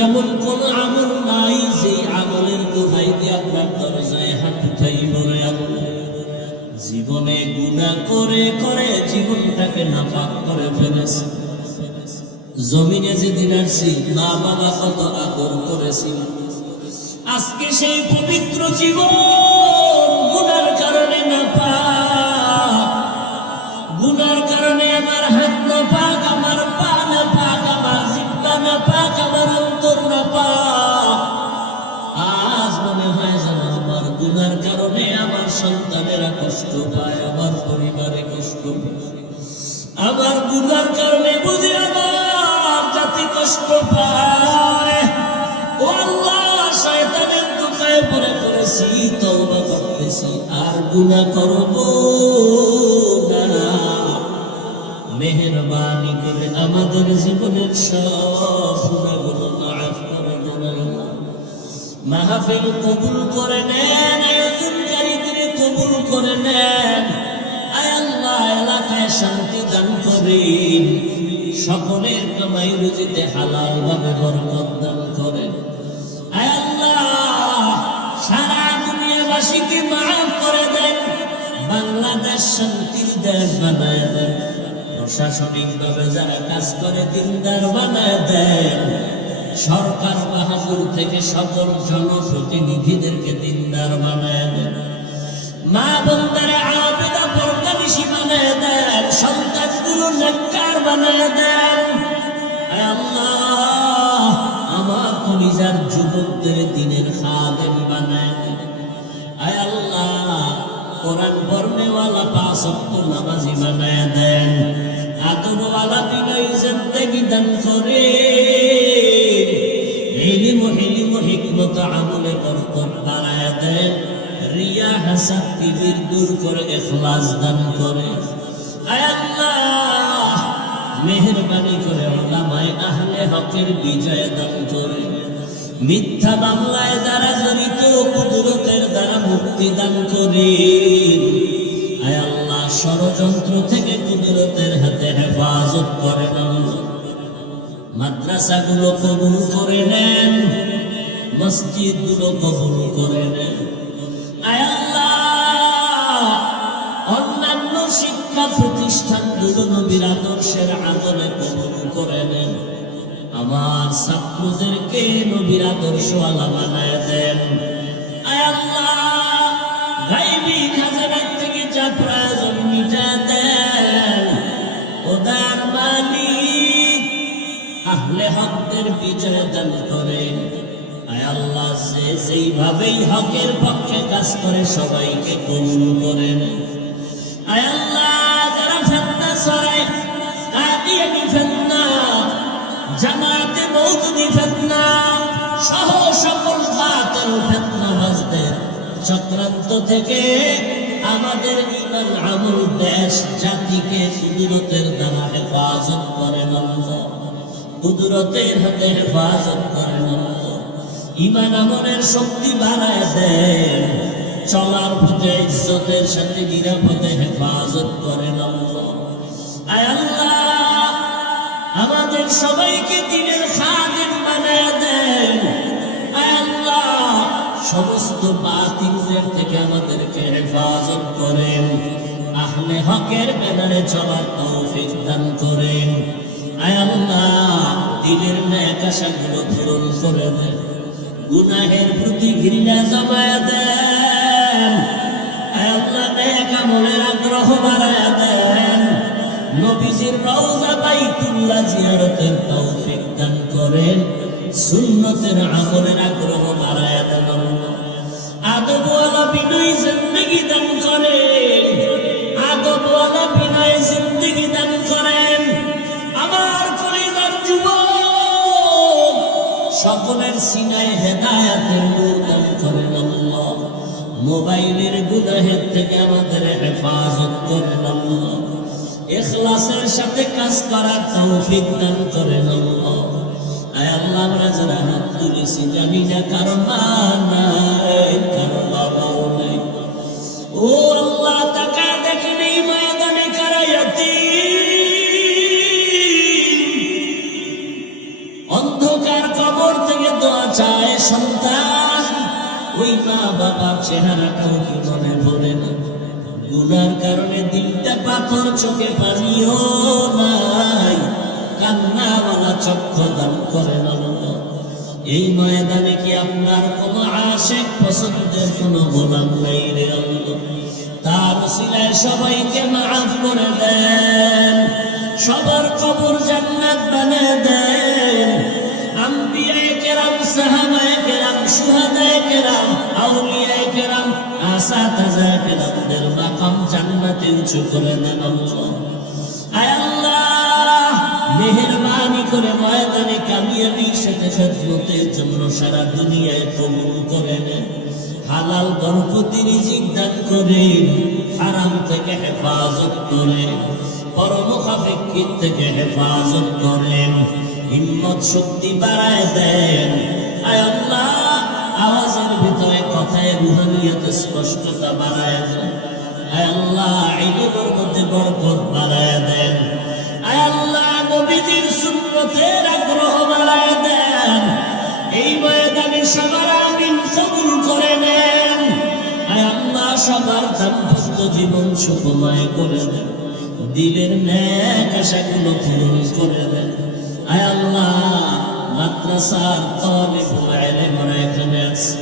এমন কোন আমল নাই যে আমলের দোহাই দিয়ে আপনার দরজায় হাত উঠাই বলে আল্লাহ জীবনে গুনাহ করে করে জীবনটাকে নাপাক করে ফেলেছি জমিনে যেদিন আসছি মা বাবা কত আদর করেছিল আজকে সেই পবিত্র জীবন গুনার কারণে নাপাক গুনার কারণে আমার হাত নাপাক আমার পা নাপাক আমার জিহ্বা নাপাক আমার অন্তর নাপাক আজ মনে হয় যেন আমার গুনার কারণে আমার সন্তানেরা কষ্ট পায় আমার পরিবারে কষ্ট পায় আমার গুনার কারণে বুঝি আমার জাতি কষ্ট পায় ও আল্লাহ শয়তানের ধোঁকায় পড়ে পড়েছি তওবা করতেছি আর গুনাহ করব না মেহেরবানি করে আমাদের জীবনের সব গুনাহগুলো মাফ করে দেন মাহফিল কবুল করে নেন আয়োজনকারীদের কবুল করে নেন আয় আল্লাহ এলাকায় শান্তি দান করেন সকলের কামাই রুজিতে হালাল ভাবে বরকত দান করেন আয় আল্লাহ সারা দুনিয়াবাসীকে মাফ করে দেন বাংলাদেশ শান্তির দেশ বানায় দেন প্রশাসনিকভাবে যারা কাজ করে দিনদার বানায় দেন সরকার বাহাদুর থেকে সকল জনপ্রতিনিধিদেরকে দিনদার বানায় দেন মা বোনদের আবেদা পর্দানিশী বানায় দেন সন্তানগুলো নেককার বানায় দেন আয় আল্লাহ আমার কলিজার যুবকদের দিনের খাদেম বানায় দেন আয় আল্লাহ কোরআন পড়নেওয়ালা পাঁচ ওয়াক্ত নামাজি বানায় দেন আদরওয়ালা বিনয়ী জিন্দেগি দান করে ইলম হিকমত আমলে বরকত বাড়ায় দেন রিয়া হাসাদ কিবির দূর করে ইখলাস দান করে আয় আল্লাহ মেহেরবানি করে উলামায়ে আহলে হকের বিজয় দান করে মিথ্যা মামলায় যারা জড়িত কুদরতের দ্বারা মুক্তি দান করেন আয় আল্লাহ ষড়যন্ত্র থেকে কুদরতের হাতে হেফাজত করেন মাদ্রাসাগুলো কবুল করে নেন মসজিদগুলো কবুল করে নেন আয় আল্লাহ অন্যান্য শিক্ষা প্রতিষ্ঠানগুলো নবীর আদর্শের আদলে কবুল করে নেন আমার ছাত্রদেরকে নবীর আদর্শওয়ালা বানায় দেন আয় আল্লাহ গায়বী খাজানা থেকে যা প্রয়োজন মিটা আহলে হকদের বিজয় দান করেন। আয় আল্লাহ, সে যেইভাবেই হকের পক্ষে কাজ করে সবাইকে কবুল করেন। আয় আল্লাহ, যারা ফিতনা ছড়ায়, কাদিয়ানি ফিতনা, জামাতে মওদুদি ফিতনা সহ সকল বাতিল ফিতনাবাজদের চক্রান্ত থেকে আমাদের ঈমান, আমল, দেশ, জাতিকে কুদরতের দ্বারা হেফাজত করেন আল্লাহ। কুদরতের হাতে হেফাজত করেন আল্লাহ। ঈমান আমলের শক্তি বাড়ায় দেন। চলার পথে ইজ্জতের সাথে নিরাপদে হেফাজত করেন আল্লাহ। আয় আল্লাহ, আমাদের সবাইকে দ্বীনের খাদেম বানায় দেন। আয় আল্লাহ, সমস্ত বাতিলদের থেকে আমাদেরকে হেফাজত করেন। আহলে হকের ব্যানারে চলার তৌফিক দান করেন। আয় আল্লাহ, দিলের নেক আশাগুলো পূরণ করে দেন। গুনাহের প্রতি ঘৃণা জমায়া দেন। আয় আল্লাহ, নেক আমলের আগ্রহ বাড়ায়া দেন। নবীজির রওজা বাইতুল্লাহ জিয়ারতের তৌফিক দান করেন। সুন্নতের আমলের আগ্রহ বাড়ায়া দেন। আদবওয়ালা বিনয় জিন্দেগি দান করেন। আদবওয়ালা বিনয় জিন্দেগি দান করেন। আমার কলিজার যুবক সকলের সিনায় হেদায়েতের নূর দান করেন আল্লাহ। মোবাইলের গুনাহের থেকে আমাদের হেফাজত করেন আল্লাহ। ইখলাসের সাথে কাজ করার তৌফিক দান করেন আল্লাহ। আয় আল্লাহ, আমরা যারা হাত তুলেছি জানি না কারো মা নাই, কারো বাবাও নাই। ও আল্লাহ, তাকায় দেখেন এই ময়দানে কারা ইয়াতীম। অন্ধকার কবর থেকে দোয়া চায় সন্তান। ওই মা বাবার চেহারাটাও কি মনে পড়ে না? গুনার কারণে দিলটা পাথর, চোখে পানিও নাই। কান্নাওয়ালা চক্ষু দান করেন আল্লাহ। এই ময়দানে কি আপনার কোন আশিক পছন্দের কোন গোলাম নাই রে আল্লাহ? তার ওসিলায় সবাইকে মাফ করে দেন। সবার কবর জান্নাত বানিয়ে দেন। আম্বিয়ায়ে কেরাম, সাহাবায়ে কেরাম, শুহাদায়ে কেরাম, আউলিয়ায়ে কেরাম, আসাতাজায়ে কেরামদের মাকাম জান্নাতে উঁচু করে দেন আল্লাহ। আয় আল্লাহ, মেহেরবানি করে ময়দানে কামিয়াবির সাথে খেদমতের জন্য সারা দুনিয়ায় কবুল করে নেন। হালাল বরকতি রিজিক দান করেন। হারাম থেকে হেফাজত করেন। পরমুখাপেক্ষিত থেকে হেফাজত করেন। হিম্মত শক্তি বাড়ায় দেন। আয় আল্লাহ, আওয়াজের ভিতরে কথায় রুহানিয়ত স্পষ্টতা বাড়ায় দেন। আয় আল্লাহ, ইলমের মধ্যে বরকত বাড়ায় দেন। আয় আল্লাহ, নবীজির সুন্নতের আগ্রহ বাড়ায় দেন। এই ময়দানে সবার আমিন কবুল করে নেন। আয় আল্লাহ, সবার দাম্পত্য জীবন সুখময় করে দেন। দিলের নেক আশাগুলো পূরণ করে দেন। আয় আল্লাহ, মাদ্রাসার তালিবুল ইলমরা এখানে আছে।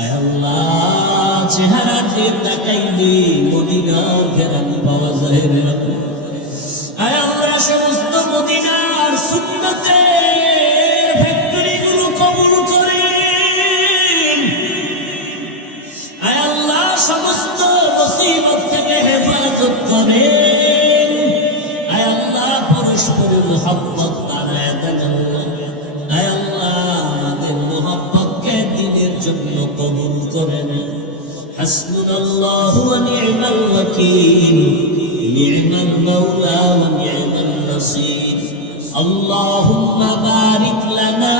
আয় আল্লাহ, চেহারা দিয়ে তাকাইলে মদিনার ঘেরান পাওয়া যায় রে আল্লাহ। আয় আল্লাহ, সমস্ত মদিনার সুন্নতের ফ্যাক্টরিগুলো কবুল করেন। আয় আল্লাহ, সমস্ত মুসিবত থেকে হেফাজত করেন। আয় আল্লাহ, পরস্পরের মুহাব্বত বাড়ায় দেন আল্লাহ। আয় আল্লাহ, আমাদের মুহাব্বতকে দ্বীনের জন্য কবুল করে নেন। হাসবুনাল্লাহু ওয়া নি'মাল ওয়াকিল, নি'মাল মাওলা ওয়া নি'মান নাসির। আল্লাহুম্মা বারিক লানা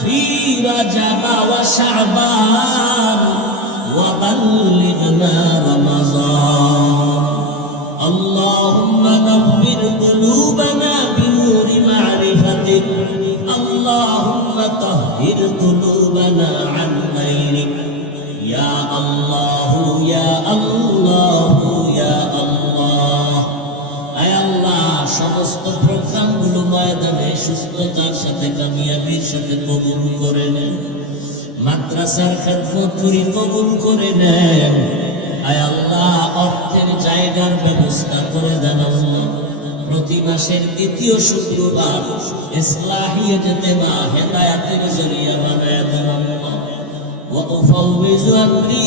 ফি রাজাব ওয়া শাবান ওয়া বাল্লিগনা রমাযান। আল্লাহুম্মা নাব্বির কুলুবানা বিনূরি মা'রিফাতিক। আল্লাহুম্মা তাহহির কুলুবানা আন গায়রিক। ইয়া আল্লাহু ইয়া আল্লাহু ইয়া আল্লাহ। আয় আল্লাহ, সমস্ত প্রোগ্রামগুলো ময়দানে সুস্থতার সাথে কামিয়াবির সাথে কবুল করে নেন। মাদ্রাসার খেদমত করি কবুল করে নেন। আয় আল্লাহ, অর্থের জায়গার ব্যবস্থা করে দেন আল্লাহ। প্রতি মাসের দ্বিতীয় শুক্রবার ইসলাহিয়াত ইজতেমা হেদায়েতের জরিয়া বানায় দিলাম। ওয়া উফাউযু আমরি